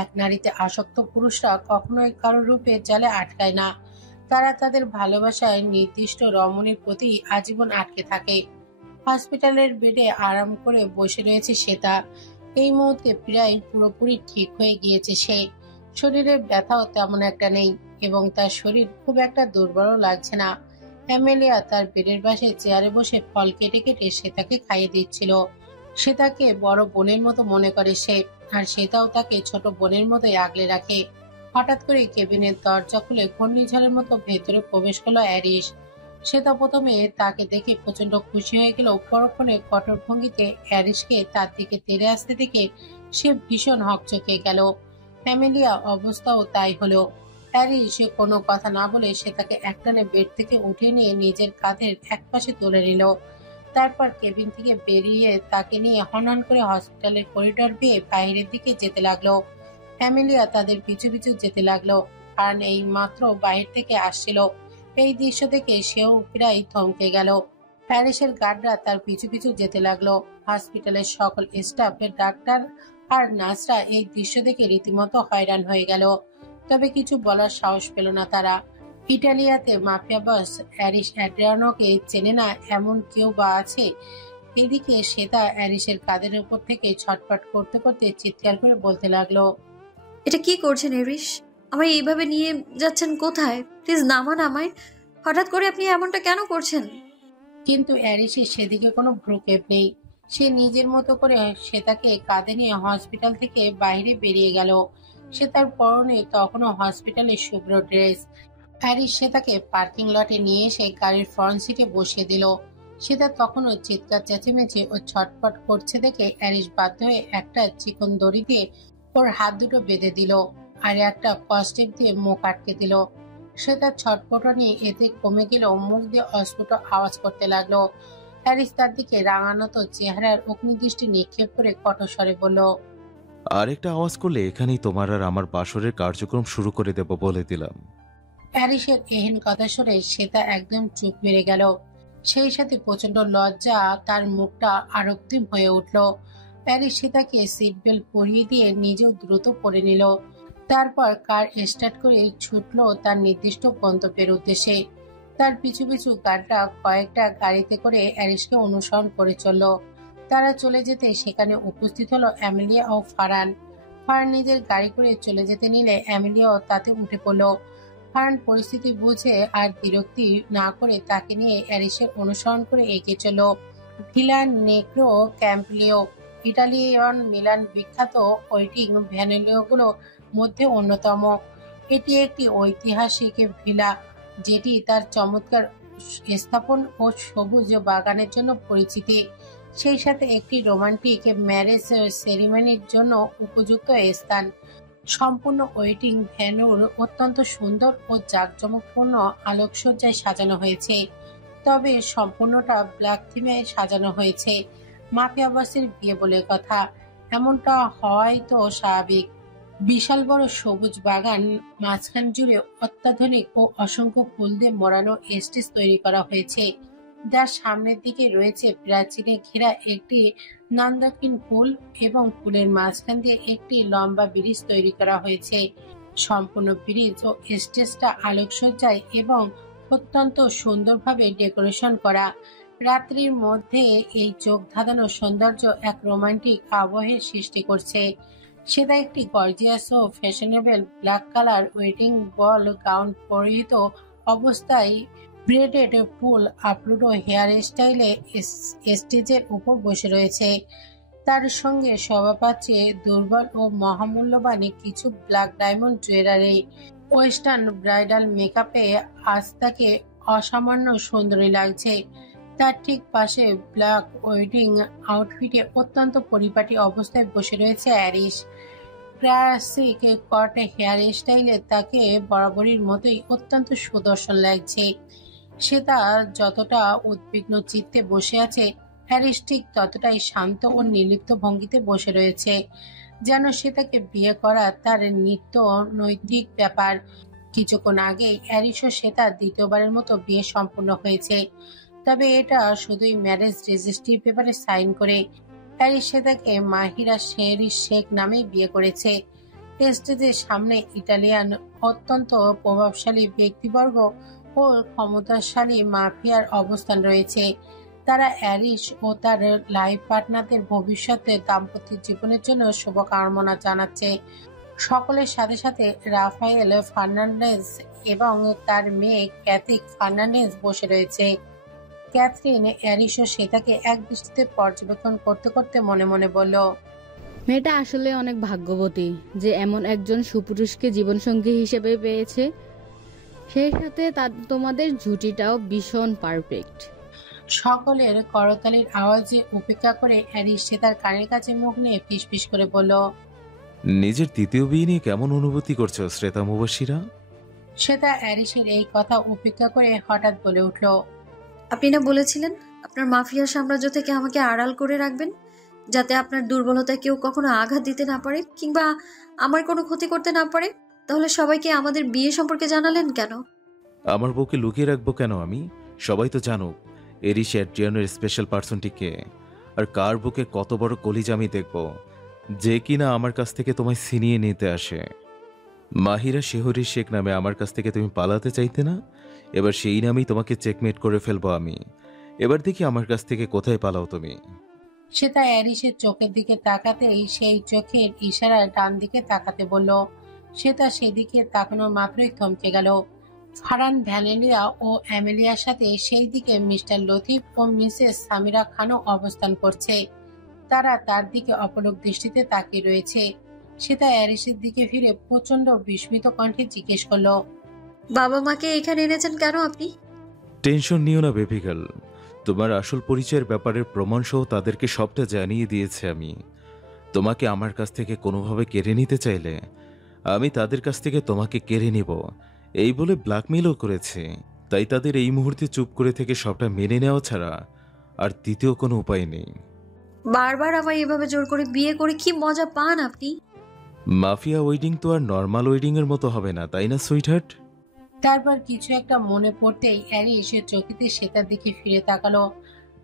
এক নারীতে আসক্ত পুরুষরা কখনোই কারো রূপে জালে আটকায় না। তারা তাদের ভালোবাসায় নির্দিষ্ট রমণীর প্রতি আজীবন আটকে থাকে। হসপিটালের বেডে আরাম করে বসে রয়েছে শ্বেতা। এই মুহূর্তে প্রায় পুরোপুরি ঠিক হয়ে গিয়েছে সে। শরীরের ব্যথাও তেমন একটা নেই এবং তার শরীর খুব একটা দুর্বলও লাগছে না। অ্যামেলিয়া তার বেডের পাশে চেয়ারে বসে ফল কেটে কেটে শ্বেতাকে খাইয়ে দিচ্ছিল। শ্বেতাকে বড় বোনের মতো মনে করে সে, আর শ্বেতাও তাকে ছোট বোনের মতোই আগলে রাখে। হঠাৎ করে কেবিনের দরজা খুলে ঘূর্ণিঝড়ের মতো ভেতরে প্রবেশ করলো অ্যারিস। শ্বেতা প্রথমে তাকে দেখে প্রচন্ড খুশি হয়ে গেল, পরক্ষণে কঠোর ভঙ্গিতে অ্যারিসকে তার দিকে তেড়ে আসতে দেখে সে ভীষণ হকচকে গেল। অ্যামেলিয়া অবস্থাও তাই হলো। হ্যারিস কোনো কথা না বলে সে তাকে একটানে বেড থেকে উঠিয়ে নিয়ে নিজের কাঁধের একপাশে তুলে নিল। তারপর কেবিন থেকে বেরিয়ে তাকে নিয়ে হনহন করে হসপিটালের করিডোর বেয়ে বাইরের দিকে যেতে লাগলো। অ্যামেলিয়া তাদের পিছু পিছু যেতে লাগলো। কারণ এই মাত্র বাইরে থেকে আসছিল। এই দৃশ্য দেখে সেও প্রায় থমকে গেল। প্যারিসের গার্ডরা তার পিছু পিছু যেতে লাগলো। হসপিটালের সকল স্টাফ, ডাক্তার আর নার্সরা এই দৃশ্য দেখে রীতিমতো হয়রান হয়ে গেল। তবে কিছু বলার সাহস পেল না তারা। ইটালিয়াতে মাফিয়া বস অ্যারিস অ্যাড্রিয়ানোকে চেনে না এমন কেউ বা আছে? এদিকে শ্বেতা অ্যারিসের কাঁধের উপর থেকে ছটফট করতে করতে চিৎকার করে বলতে লাগলো, এটা কি করছেন এরিস? আমায় এইভাবে নিয়ে যাচ্ছেন কোথায়? প্লিজ নামান আমায়। হঠাৎ করে আপনি এমনটা কেন করছেন? কিন্তু অ্যারিসের সেদিকে কোনো ভ্রুক্ষেপ নেই। সে নিজের মতো করে শ্বেতাকে কাঁধে নিয়ে হসপিটাল থেকে বাইরে বেরিয়ে গেল। সে তার পরনে তখনও হসপিটালের শুভ্র ড্রেস। অ্যারিস শ্বেতাকে পার্কিং লটে নিয়ে এসে গাড়ির ফ্রন্ট সিটে বসিয়ে দিল। শ্বেতা তখনও চিৎকার চেঁচেমেচে ও ছটফট করছে দেখে অ্যারিস বাধ্য হয়ে একটা চিকন দড়ি দিয়ে ওর হাত দুটো বেঁধে দিল আর একটা কস্টেপ দিয়ে মুখ আটকে দিল। শ্বেতার ছটফটানি এতে কমে গেলেও মুখ দিয়ে অস্ফুট আওয়াজ করতে লাগলো। হ্যারিস তার দিকে রাঙানত চেহারার অগ্নিদৃষ্টি নিক্ষেপ করে কঠোর স্বরে বলল, আরেকটা আওয়াজ করলে এখানেই তোমার আর আমার বাসরের কার্যক্রম শুরু করে দেব বলে দিলাম। হ্যারিসের এহেন কথা শুনে শ্বেতা একদম চুপ মেরে গেল। সেই সাথে প্রচন্ড লজ্জা তার মুখটা আরক্তিম হয়ে উঠল। হ্যারিস শ্বেতাকে সিট বেল্ট পরিয়ে দিয়ে নিজেও দ্রুত পরে নিল। তারপর কার স্টার্ট করে ছুটলো তার নির্দিষ্ট গন্তব্যের উদ্দেশ্যে। তার পিছু পিছু গার্ডরা কয়েকটা গাড়িতে করে অ্যারিসকে অনুসরণ করে চলল। তারা চলে যেতে সেখানে উপস্থিত হলো অ্যামেলিয়া ও ফারহান। ফারহান নিজের গাড়ি করে চলে যেতে নিলে অ্যামেলিয়াও তাতে উঠে পড়ল। ফারহান পরিস্থিতি বুঝে আর বিরক্তি না করে তাকে নিয়ে অ্যারিসের অনুসরণ করে এগিয়ে চলল। ভিলা নেগ্রো ক্যাম্পলিও ইটালিয়ান মিলান বিখ্যাত ওয়েটিং ভ্যানেলিওগুলোর মধ্যে অন্যতম। এটি একটি ঐতিহাসিক ভিলা যেটি তার চমৎকার স্থাপন ও সবুজ বাগানের জন্য পরিচিত। সেই সাথে একটি রোমান্টিক ম্যারেজ সেরিমনির জন্য উপযুক্ত স্থান। সম্পূর্ণ ওয়েটিং ভ্যানুর অত্যন্ত সুন্দর ও জাঁকজমকপূর্ণ আলোকসজ্জায় সাজানো হয়েছে। তবে সম্পূর্ণটা ব্ল্যাক থিমে সাজানো হয়েছে। মাফিয়া বসের বিয়ে বলে কথা, এমনটা হওয়াই তো স্বাভাবিক। বিশাল বড় সবুজ বাগান, মাঝখান জুড়ে অত্যাধুনিক ও অসংখ্য ফুল দিয়ে মোড়ানো স্টেজ তৈরি করা হয়েছে, যার সামনের দিকে রয়েছে প্রাচীরে ঘেরা একটি নন্দাকিন পুল এবং পুলের মাঝখান দিয়ে একটি লম্বা ব্রিজ তৈরি করা হয়েছে। সম্পূর্ণ ব্রিজ ও স্টেজটা আলোকসজ্জায় এবং অত্যন্ত সুন্দরভাবে ডেকোরেশন করা। রাত্রির মধ্যে এই চোখ ধাঁধানো সৌন্দর্য এক রোমান্টিক আবহের সৃষ্টি করছে। সেটা একটি গর্জিয়াস ও ফ্যাশনেবল ব্ল্যাক কালার ওয়েডিং বল গাউন পরিহিত অবস্থায় ব্রেডেড ফুল আপলোড ও হেয়ার স্টাইলে স্টেজের উপর বসে রয়েছে। তার সঙ্গে শোভা পাচ্ছে দুর্বল ও মহামূল্যবান কিছু black diamond jewellery. Western bridal মেকআপে আজ তাকে অসামান্য সুন্দরী লাগছে। তার ঠিক পাশে ব্ল্যাক ওয়েডিং আউটফিটে অত্যন্ত পরিপাটি অবস্থায় বসে রয়েছে অ্যারিস। ক্লাসিক কট হেয়ার স্টাইলে তাকে বরাবরের মতোই অত্যন্ত সুদর্শন লাগছে। সে যতটা উদ্বিগ্ন চিত্তে বসে আছে, হ্যারিস ঠিক ততটাই শান্ত ও নির্লিপ্ত ভঙ্গিতে বসে রয়েছে, যেন সে তাকে বিয়ে করা তার নিত্য নৈতিক ব্যাপার। কিছুক্ষণ আগেই হ্যারিস ও শ্বেতা দ্বিতীয়বারের মতো বিয়ে সম্পন্ন হয়েছে, তবে এটা শুধুই ম্যারেজ রেজিস্ট্রি পেপারে সাইন করে। হ্যারিস শ্বেতাকে মাহিরা শেরিস শেখ নামে বিয়ে করেছে। স্টেজের সামনে ইটালিয়ান অত্যন্ত প্রভাবশালী ব্যক্তিবর্গ ও ক্ষমতাশালী মাফিয়ার অবস্থান রয়েছে। তারা অ্যারিস ও তার লাইফ পার্টনারদের ভবিষ্যতে দাম্পত্য জীবনের জন্য শুভকামনা জানাচ্ছে। সকলের সাথে সাথে রাফায়েল ফার্নান্ডেজ এবং তার মেয়ে ক্যাথিক ফার্নান্ডেজ বসে রয়েছে। ক্যাথরিন অ্যারিস ও শ্বেতাকে এক দৃষ্টিতে পর্যবেক্ষণ করতে করতে মনে মনে বলল, মেয়েটা আসলে অনেক ভাগ্যবতী যে এমন একজন সুপুরুষকে জীবনসঙ্গী হিসেবে পেয়েছে। সেই সাথে তোমাদের জুটিটাও ভীষণ পারফেক্ট। সকলের করতালির আওয়াজে উপেক্ষা করে অ্যারিস শ্বেতার কানের কাছে মুখ নিয়ে ফিসফিস করে বলল, নিজের দ্বিতীয় বিয়ে নিয়ে কেমন অনুভূতি করছো শ্রেতা মুবাশিরা? শ্বেতা অ্যারিসের এই কথা উপেক্ষা করে হঠাৎ বলে উঠল, আপনি না বলেছিলেন আপনার মাফিয়া সাম্রাজ্য থেকে আমাকে আড়াল করে রাখবেন, যাতে আপনার দুর্বলতায় কেউ কখনো আঘাত দিতে না পারে কিংবা আমার কোনো ক্ষতি করতে না পারে? তাহলে সবাইকে আমাদের বিয়ে সম্পর্কে জানালেন কেন? আমার বউকে লুকিয়ে রাখবো কেন আমি? সবাই তো জানো এরিশ অ্যাড্রিয়ানোর স্পেশাল পার্সনটি কে, আর কার বুকে কত বড় কলিজা আমি দেখব, যে কিনা আমার কাছ থেকে তোমায় ছিনিয়ে নিতে আসে। মাহিরা শেহরি শেখ নামে আমার কাছ থেকে তুমি পালাতে চাইতে না, এবার সেই নামেই তোমাকে চেকমেট করে ফেলবো আমি। এবার দেখি আমার কাছ থেকে কোথায় পালাও তুমি। শ্বেতা অ্যারিসের চোখের দিকে তাকাতেই সেই চোখের ইশারায় ডান দিকে তাকাতে বলল। শ্বেতা সেদিকে তাকানোর মাত্রই থমকে গেল। ফারহান ভ্যালেরিয়া ও অ্যামেলিয়ার সাথে সেই দিকে মিস্টার লতিফ ও মিসেস সামিরা খানও অবস্থান করছে। তারা তার দিকে অপলক দৃষ্টিতে তাকিয়ে রয়েছে। শ্বেতা অ্যারিসের দিকে ফিরে প্রচন্ড বিস্মিত কণ্ঠে জিজ্ঞেস করলো, বাবা মাকে এখানে এনেছেন কেন আপনি? টেনশন নিও না বেবি গার্ল, তোমার আসল পরিচয়ের ব্যাপারের প্রমাণ সহ তাদেরকে সবটা জানিয়ে দিয়েছে আমি। তোমাকে আমার কাছ থেকে কোনোভাবে কেড়ে নিতে চাইলে আমি তাদের কাছ থেকে তোমাকে কেড়ে নিব, এই বলে ব্ল্যাকমেইলও করেছে। তাই তাদের এই মুহূর্তে চুপ করে থেকে সবটা মেনে নেওয়া ছাড়া আর দ্বিতীয় কোনো উপায় নেই। বারবার আমায় এভাবে জোর করে বিয়ে করে কি মজা পান আপনি? মাফিয়া ওয়েডিং তো আর নর্মাল ওয়েডিং এর মতো হবে না, তাই না সুইটহার্ট? তারপর কিছু একটা মনে পড়তেই অ্যারিস চকিতে শ্বেতার দিকে ফিরে তাকালো।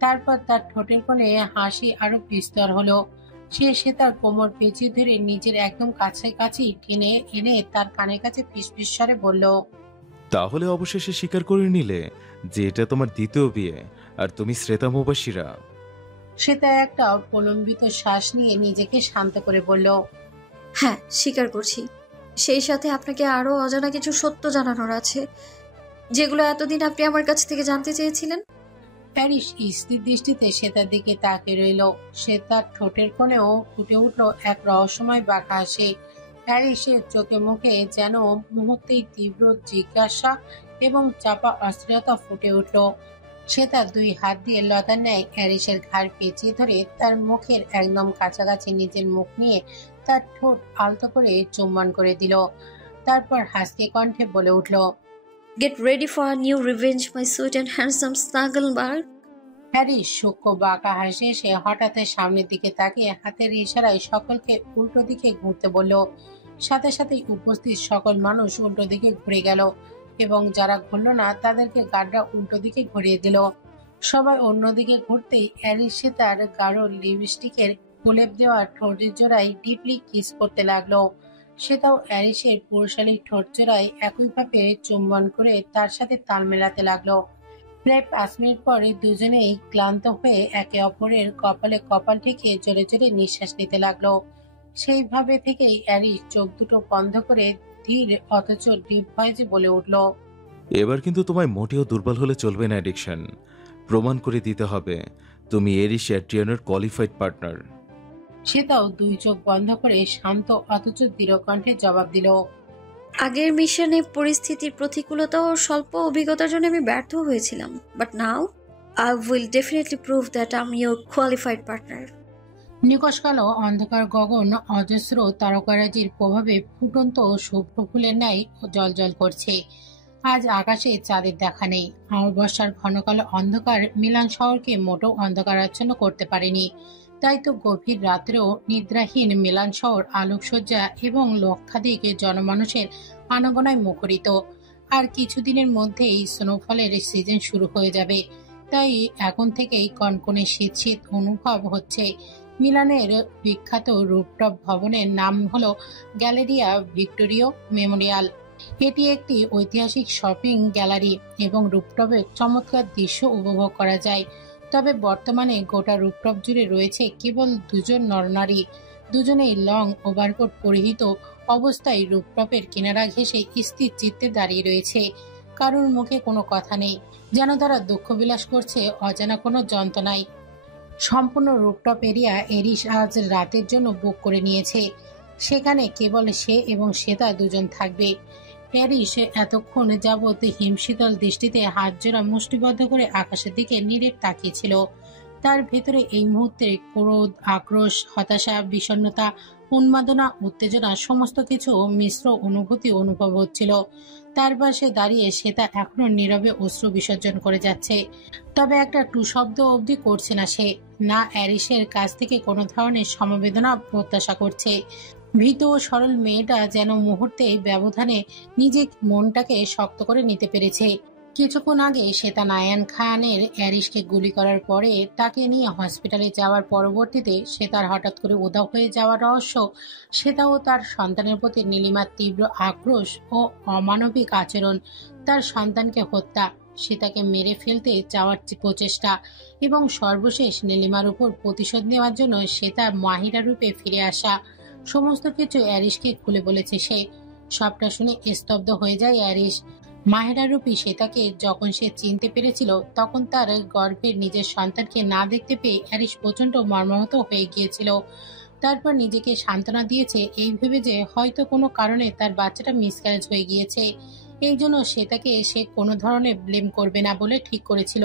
তারপর তার ঠোঁটের কোণে হাসি আরো বিস্তর হলো। সে শ্বেতার কোমর পেঁচিয়ে ধরে নিজের একদম কাছাকাছি টেনে এনে তার কানের কাছে ফিসফিস স্বরে বলল, তাহলে অবশেষে স্বীকার করে নিলে যে এটা তোমার দ্বিতীয় বিয়ে আর তুমি শ্রেতা মুবাশিরা। শ্বেতা একটা প্রলম্বিত শ্বাস নিয়ে নিজেকে শান্ত করে বলল, হ্যাঁ, স্বীকার করছি। সেই সাথে আপনাকে আরো অজানা কিছু সত্য জানানোর আছে, যেগুলো এতদিন আপনি আমার কাছ থেকে জানতে চেয়েছিলেন। প্যারিস স্থির দৃষ্টিতে শ্বেতার দিকে তাকিয়ে রইল। শ্বেতার ঠোঁটের কোণেও ফুটে উঠল এক রহস্যময় বাঁকা হাসি। প্যারিসের চোখে মুখে যেন মুহূর্তেই তীব্র জিজ্ঞাসা এবং চাপা অস্থিরতা ফুটে উঠল। শ্বেতা দুই হাত দিয়ে লতার ন্যায় প্যারিসের ঘাড় পেঁচিয়ে ধরে তার মুখের একদম কাছাকাছি নিজের মুখ নিয়ে তার ঠোঁট আলতো করে চুম্বন করে দিল। তারপর হাসকে কণ্ঠে বলে উঠল, get ready for a new revenge my sweet and handsome snuggle burg. Paris সূক্ষ্ম বাঁকা হাসে সে হঠাৎ সামনের দিকে তাকিয়ে হাতের ইশারায় সকলকে উল্টো দিকে ঘুরতে বলল। সাথে সাথেই উপস্থিত সকল মানুষ উল্টো দিকে ঘুরে গেল এবং যারা ঘুরল না তাদেরকে গার্ডরা উল্টো দিকে ঘুরিয়ে দিল। সবাই অন্যদিকে ঘুরতেই অ্যারিসে তার গাঢ় লিপস্টিকের প্রলেপ দেওয়া ঠোঁটের জোড়ায় ডিপলি কিস করতে লাগলো। সেটাও অ্যারিসের পুরুষালী ঠোঁট জোড়ায় একইভাবে চুম্বন করে তার সাথে তাল মেলাতে লাগলো। প্রায় 5 মিনিট পরে দুজনেই ক্লান্ত হয়ে একে অপরের কপালে কপাল ঠেকে জোরে জোরে নিঃশ্বাস নিতে লাগলো। সেইভাবে থেকেই অ্যারিস চোখ দুটো বন্ধ করে ধীর অথচ ডিপ ভয়েসে বলে উঠল, এবার কিন্তু তোমায় মোটেও দুর্বল হলে চলবে না অ্যাডিকশন। প্রমাণ করে দিতে হবে তুমি এরিশ অ্যাড্রিয়ানোর কোয়ালিফাইড পার্টনার। সেটাও দুই চোখ বন্ধ করে শান্ত অথচ দৃঢ় কণ্ঠে জবাব দিল, আগের মিশনে পরিস্থিতির প্রতিকূলতা ও স্বল্প অভিজ্ঞতার জন্য আমি ব্যর্থ হয়েছিলাম, but now I will definitely prove that I am your qualified partner. নিকশ কালো অন্ধকার গগন অজস্র তারকারাজির প্রভাবে ফুটন্ত শুভ্র ফুলের ন্যায় জ্বলজ্বল করছে। আজ আকাশে চাঁদের দেখা নেই। অমাবস্যার ঘন কালো অন্ধকার মিলান শহরকে মোটেও অন্ধকারাচ্ছন্ন করতে পারেনি। তাই তো গভীর রাত্রেও নিদ্রাহীন মিলান শহর আলোকসজ্জা এবং লক্ষাধিক জনমানুষের আনাগোনায় মুখরিত। আর কিছুদিনের মধ্যেই স্নোফলের সিজন শুরু হয়ে যাবে, তাই এখন থেকেই কনকনে শীত শীত অনুভব হচ্ছে। মিলানের বিখ্যাত রুফটপ ভবনের নাম হলো গ্যালেরিয়া ভিক্টোরিয়া মেমোরিয়াল। এটি একটি ঐতিহাসিক শপিং গ্যালারি এবং রুফটপের চমৎকার দৃশ্য উপভোগ করা যায়। তবে বর্তমানে গোটা রুফটপ জুড়ে রয়েছে কেবল দুজন নরনারী। দুজনেই লং ওভারকোট পরিহিত অবস্থায় রুফটপের কিনারা ঘেঁষে স্থির চিত্তে দাঁড়িয়ে রয়েছে। কারোর মুখে কোনো কথা নেই, যেন তারা দুঃখ বিলাস করছে অজানা কোনো যন্ত্রণায়। সম্পূর্ণ রুফটপ এরিয়া এরিশ আজ রাতের জন্য বুক করে নিয়েছে। সেখানে কেবল সে এবং শ্বেতা দুজন থাকবে। এরিশ এতক্ষণ যাবৎ হিমশীতল দৃষ্টিতে হাত জোড়া মুষ্টিবদ্ধ করে আকাশের দিকে নীরব তাকিয়েছিল। তার ভেতরে এই মুহূর্তে ক্রোধ, আক্রোশ, হতাশা, বিষণ্ণতা উন্মাদনা, উত্তেজনা, সমস্ত কিছু মিশ্র অনুভূতি অনুভব হচ্ছিল। তার পাশে দাঁড়িয়ে শ্বেতা এখনো নীরবে অশ্রু বিসর্জন করে যাচ্ছে, তবে একটা টু শব্দ অবধি করছে না সে। না অ্যারিসের কাছ থেকে কোনো ধরনের সমবেদনা প্রত্যাশা করছে। ভীত ও সরল মেয়েটা যেন মুহূর্তেই ব্যবধানে নিজের মনটাকে শক্ত করে নিতে পেরেছে। কিছুক্ষণ আগে শ্বেতা নায়ান খানের অ্যারিসকে গুলি করার পরে তাকে নিয়ে হসপিটালে যাওয়ার পরবর্তীতে শ্বেতার হঠাৎ করে উধাও হয়ে যাওয়ার রহস্য, শ্বেতা ও তার সন্তানের প্রতি নীলিমার তীব্র আক্রোশ ও অমানবিক আচরণ, তার সন্তানকে হত্যা, শ্বেতাকে মেরে ফেলতে চাওয়ার প্রচেষ্টা এবং সর্বশেষ নীলিমার উপর প্রতিশোধ নেওয়ার জন্য শ্বেতা মাহিরা রূপে ফিরে আসা, সমস্ত কিছু অ্যারিসকে খুলে বলেছে সে। সবটা শুনে স্তব্ধ হয়ে যায় অ্যারিস। মাহেরা রূপী শ্বেতাকে যখন সে চিনতে পেরেছিল তখন তার গর্ভের নিজের সন্তানকে না দেখতে পেয়ে অ্যারিস প্রচন্ড মর্মাহত হয়ে গিয়েছিল। তারপর নিজেকে সান্ত্বনা দিয়েছে এই ভেবে যে হয়তো কোনো কারণে তার বাচ্চাটা মিসক্যারেজ হয়ে গিয়েছে, এই জন্য শ্বেতাকে সে কোনো ধরনের ব্লেম করবে না বলে ঠিক করেছিল।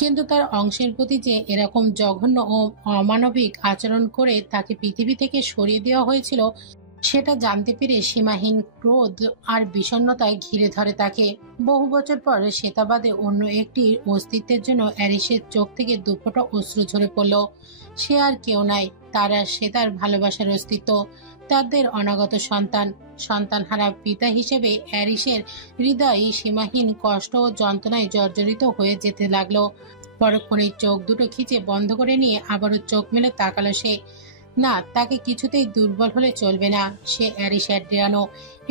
কিন্তু তার অংশের প্রতি যে এরকম জঘন্য ও অমানবিক আচরণ করে তাকে পৃথিবী থেকে সরিয়ে দেওয়া হয়েছিল, সেটা জানতে পেরে সীমাহীন ক্রোধ আর বিষণ্ণতায় ঘিরে ধরে তাকে। বহু বছর পর শ্বেতাবাদে অন্য একটি অস্তিত্বের জন্য অ্যারিসের চোখ থেকে দুফোঁটা অশ্রু ঝরে পড়ল। সে আর কেউ নাই, তারা শ্বেতার ভালোবাসার অস্তিত্ব, তাদের অনাগত সন্তান। সন্তানহারা পিতা হিসেবে অ্যারিসের হৃদয় সীমাহীন কষ্ট ও যন্ত্রণায় জর্জরিত হয়ে যেতে লাগলো। পরক্ষণে চোখ দুটো খিচে বন্ধ করে নিয়ে আবারও চোখ মেলে তাকালো সে। না, তাকে কিছুতেই দুর্বল হলে চলবে না। সে Aris Adriano,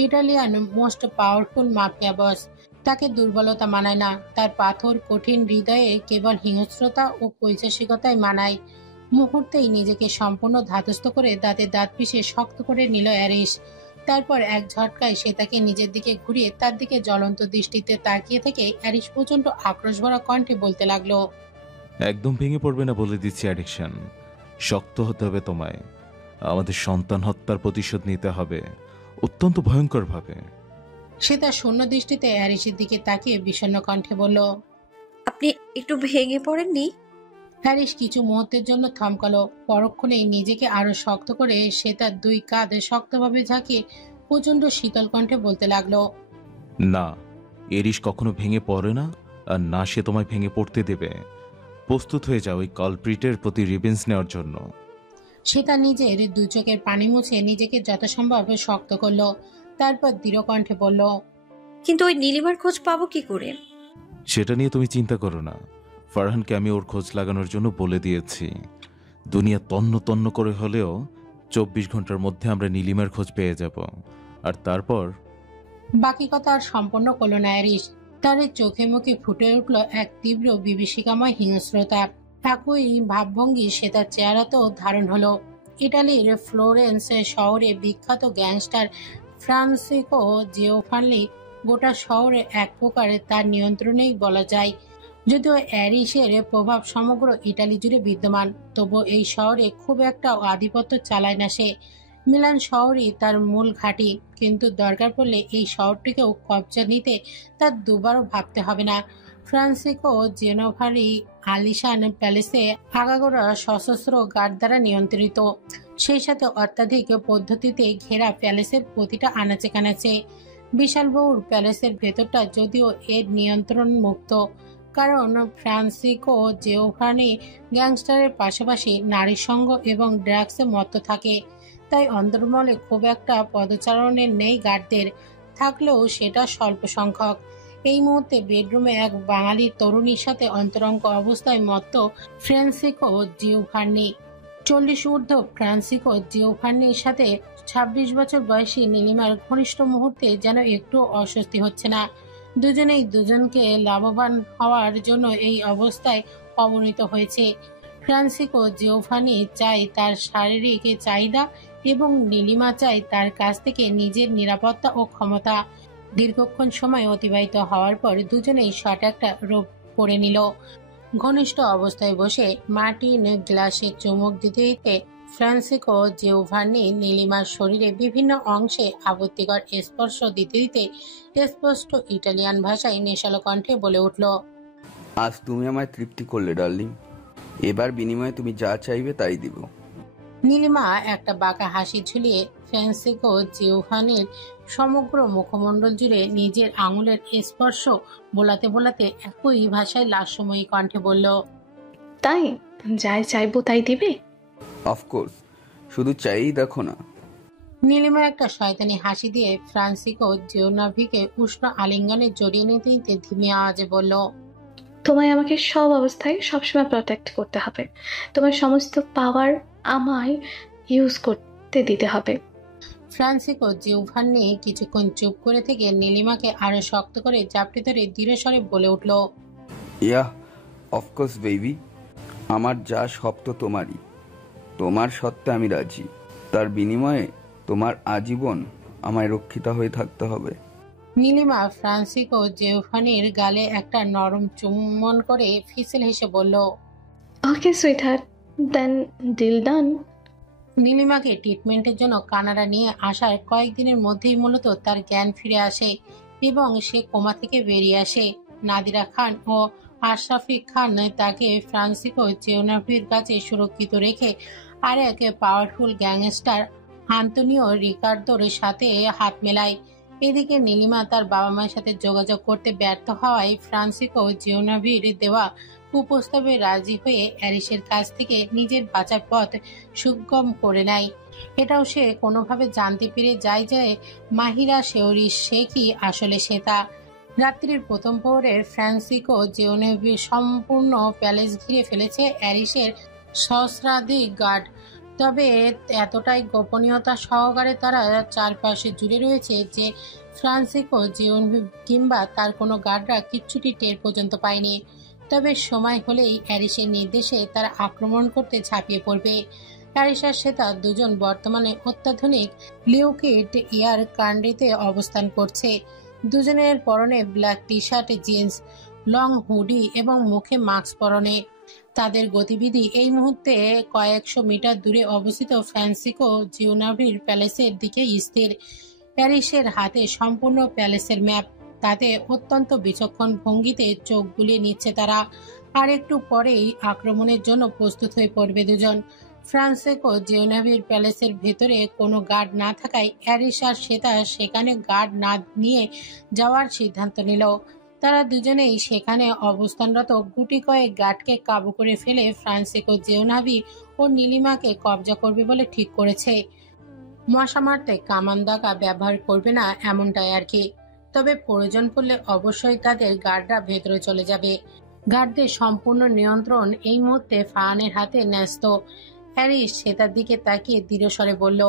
Italian most powerful mafia boss. তাকে দুর্বলতা মানায় না, তার পাথর কঠিন হৃদয়ে কেবল হিংস্রতা ও পৈশাসিকতাই মানায়। মুহূর্তেই নিজেকে সম্পূর্ণ ধাতস্থ করে দাঁতে দাঁত পিষে শক্ত করে নিল অ্যারিস। তারপর এক ঝটকায় সে তাকে নিজের দিকে ঘুরিয়ে তার দিকে জ্বলন্ত দৃষ্টিতে তাকিয়ে থেকে অ্যারিস প্রচন্ড আক্রোশ ভরা কণ্ঠে বলতে লাগলো, একদম ভেঙে পড়বে না বলে দিচ্ছি অ্যাডিকশন। শক্ত হতে হবে তোমায়। আমাদের সন্তান হত্যার প্রতিশোধ নিতে হবে, অত্যন্ত ভয়ঙ্করভাবে। সে তার শূন্য দৃষ্টিতে অ্যারিসের দিকে তাকিয়ে বিষণ্ণ কণ্ঠে বলল, আপনি একটু ভেঙে পড়েননি? হ্যারিস কিছু মুহূর্তের জন্য থমকালো। পরক্ষণেই নিজেকে আরো শক্ত করে সে তার দুই কাঁধে শক্তভাবে ঝাঁকিয়ে প্রচন্ড শীতল কণ্ঠে বলতে লাগলো, না, এরিস কখনো ভেঙে পড়ে না, আর না সে তোমায় ভেঙে পড়তে দেবে। প্রস্তুত হয়ে যাও ওই কালপ্রিটের প্রতি রিভেঞ্জ নেওয়ার জন্য। সে তার নিজের দুই চোখের পানি মুছে নিজেকে যথাসম্ভব শক্ত করলো। তারপর দৃঢ় কণ্ঠে বলল, কিন্তু ওই নীলিমার খোঁজ পাবো কি করে? সেটা নিয়ে তুমি চিন্তা করো না। ফারহানকে আমি ওর খোঁজ লাগানোর জন্য বলে দিয়েছি। দুনিয়া তন্ন তন্ন করে হলেও 24 ঘন্টার মধ্যে আমরা নীলিমার খোঁজ পেয়ে যাব। আর তারপর বাকি কথা আর সম্পন্ন করলো না অ্যারিস। তার চোখে মুখে ফুটে উঠল এক তীব্র বিভীষিকাময় হিংস্রতা। একই ভাবভঙ্গি সে তার চেহারাতেও ধারণ হলো। ইটালির ফ্লোরেন্স শহরে বিখ্যাত গ্যাংস্টার ফ্রান্সিসকো জিওভান্নি গোটা শহরে এক প্রকার তার নিয়ন্ত্রণেই বলা যায়। যদিও অ্যারিসের প্রভাব সমগ্র ইটালি জুড়ে বিদ্যমান, তবুও এই শহরে খুব একটা আধিপত্য চালায় না সে। মিলান শহরই তার মূল ঘাঁটি, কিন্তু দরকার পড়লে এই শহরটিকেও কবজা নিতে তার দুবারও ভাবতে হবে না। ফ্রান্সিসকো জেনোভারি আলিশান প্যালেসে আগাগোড়া সশস্ত্র গার্ড দ্বারা নিয়ন্ত্রিত, সেই সাথে অত্যাধিক পদ্ধতিতে ঘেরা প্যালেসের প্রতিটা আনাচে কানাচে। বিশালবহুল প্যালেসের ভেতরটা যদিও এর নিয়ন্ত্রণ মুক্ত, কারণ ফ্রান্সিসকো জিওভানি গ্যাংস্টারের পাশাপাশি নারীর সঙ্গ এবং ড্রাগসে মত্ত থাকে, তাই অন্দরমহলে খুব একটা পদচারণের নেই গার্ডদের, থাকলেও সেটা স্বল্প সংখ্যক। এই মুহূর্তে বেডরুমে এক বাঙালি তরুণীর সাথে অন্তরঙ্গ অবস্থায় মত্ত ফ্রান্সিসকো জিওভানি। 40 ঊর্ধ্ব ফ্রান্সিসকো জিওভানির সাথে 26 বছর বয়সী নীলিমার ঘনিষ্ঠ মুহূর্তে যেন একটু অস্বস্তি হচ্ছে না। দুজনেই দুজনকে লাভবান হওয়ার জন্য এই অবস্থায় অবনীত হয়েছে। ফ্রান্সিসকো জিওভানি চাই তার শারীরিক চাহিদা এবং নীলিমা চাই তার কাছ থেকে নিজের নিরাপত্তা ও ক্ষমতা। দীর্ঘক্ষণ সময় অতিবাহিত হওয়ার পর দুজনেই শর্ট একটা রূপ পরে নিল। ঘনিষ্ঠ অবস্থায় বসে মার্টিন গ্লাসে চুমুক দিতে দিতে ফ্রান্সিসকো জিওভানি নীলিমার শরীরে বিভিন্ন অংশে আপত্তিকর স্পর্শ দিতে দিতে স্পষ্ট ইটালিয়ান ভাষায় নেশালো কণ্ঠে বলে উঠল, আজ তুমি আমায় তৃপ্তি করলে ডার্লিং। এবার বিনিময়ে তুমি যা চাইবে তাই দিব। নীলিমা একটা বাঁকা হাসি ঝুলিয়ে ফ্রান্সিসকো জিওভানির সমগ্র মুখমণ্ডল জুড়ে নিজের আঙুলের স্পর্শ বোলাতে বোলাতে একই ভাষায় লাস্যময়ী কণ্ঠে বলল, তাই যাই চাইবো তাই দিবে? অফকোর্স, শুধু চাইই দেখো না। নীলিমা একটা শয়তানি হাসি দিয়ে ফ্রান্সিসকো জিওনাভিকে উষ্ণ আলিঙ্গনে জড়িয়ে নিতে নিতে ধিমে আওয়াজে বলল, তোমায় আমাকে সব অবস্থায় সবসময় প্রোটেক্ট করতে হবে। তোমার সমস্ত পাওয়ার আমায় ইউজ করতে দিতে হবে। ফ্রান্সিসকো জিওভানি কিছুক্ষণ চুপ করে থেকে নীলিমাকে আরো শক্ত করে জাপটে ধরে দৃঢ় স্বরে বলে উঠল, ইয়া অফকোর্স বেবি, আমার যা সব তো তোমারই। তোমার সত্ত্বে আমি রাজি। তার বিনিময়ে তোমার আজীবন আমায় রক্ষিতা হয়ে থাকতে হবে। নীলিমা ফ্রান্সিসকো জিওভানির গালে একটা নরম চুম্বন করে ফিসেল হেসে বলল, ওকে সুইটহার্ট, দেন ডিল ডান। নীলিমাকে ট্রিটমেন্টের জন্য কানাডা নিয়ে আসার কয়েকদিনের মধ্যেই মূলত তার জ্ঞান ফিরে আসে এবং সে কোমা থেকে বেরিয়ে আসে। নাদিরা খান ও আশরাফি খান তাকে ফ্রান্সিসকো জিওনাভির কাছে সুরক্ষিত রেখে আর এক পাওয়ারফুল গ্যাংস্টার আন্তোনিও রিকার্দোর সাথে হাত মেলায়। এদিকে নীলিমা তার বাবা মায়ের সাথে যোগাযোগ করতে ব্যর্থ হওয়ায় ফ্রান্সিসকো জিওনাভির দেওয়া কুপ্রস্তাবে রাজি হয়ে অ্যারিসের কাছ থেকে নিজের বাঁচার পথ সুগম করে নেয়। এটাও সে কোনোভাবে জানতে পেরে যায় যে মাহিরা শেওরি সে কি আসলে শ্বেতা। রাত্রির প্রথম প্রহরে ফ্রান্সিসকো জিওনাভির সম্পূর্ণ প্যালেস ঘিরে ফেলেছে অ্যারিসের সহস্রাধিক গার্ড। তবে এতটাই গোপনীয়তা সহকারে তারা চারপাশে জুড়ে রয়েছে যে ফ্রান্সিসকো জিওনাভি কিংবা তার কোনো গার্ডরা কিচ্ছুটি টের পর্যন্ত পায়নি। তবে সময় হলেই অ্যারিসের নির্দেশে তারা আক্রমণ করতে ঝাঁপিয়ে পড়বে। অ্যারিস আর শ্বেতা দুজন বর্তমানে অত্যাধুনিক লিউকিড এয়ার কান্ড্রিতে অবস্থান করছে। দুজনের পরনে black T shirt, jeans, long hoodie এবং মুখে মাস্ক পরনে। তাদের গতিবিধি এই মুহূর্তে কয়েকশো মিটার দূরে অবস্থিত ফ্রান্সিসকো জিওনাভির প্যালেসের দিকে স্থির। প্যারিসের হাতে সম্পূর্ণ প্যালেসের ম্যাপ। তাতে অত্যন্ত বিচক্ষণ ভঙ্গিতে চোখ বুলিয়ে নিচ্ছে তারা। আর একটু পরেই আক্রমণের জন্য প্রস্তুত হয়ে পড়বে দুজন। ফ্রান্সিসকো জিওনাভির প্যালেসের ভেতরে কোনো গার্ড না থাকায় অ্যারিস আর শ্বেতা সেখানে গার্ড না নিয়ে যাওয়ার সিদ্ধান্ত নিল। তারা দুজনেই সেখানে অবস্থানরত গুটি কয়েক গার্ডকে কাবু করে ফেলে ফ্রান্সিসকো জিওনাভি ও নীলিমাকে কবজা করবে বলে ঠিক করেছে। মশা মারতে কামান দাগা ব্যবহার করবে না, এমনটাই আর কি। তবে প্রয়োজন পড়লে অবশ্যই তাদের গার্ডরা ভেতরে চলে যাবে। গার্ডদের সম্পূর্ণ নিয়ন্ত্রণ এই মুহূর্তে ফাহানের হাতে ন্যস্ত। হ্যারিস শ্বেতার দিকে তাকিয়ে দৃঢ়স্বরে বলল,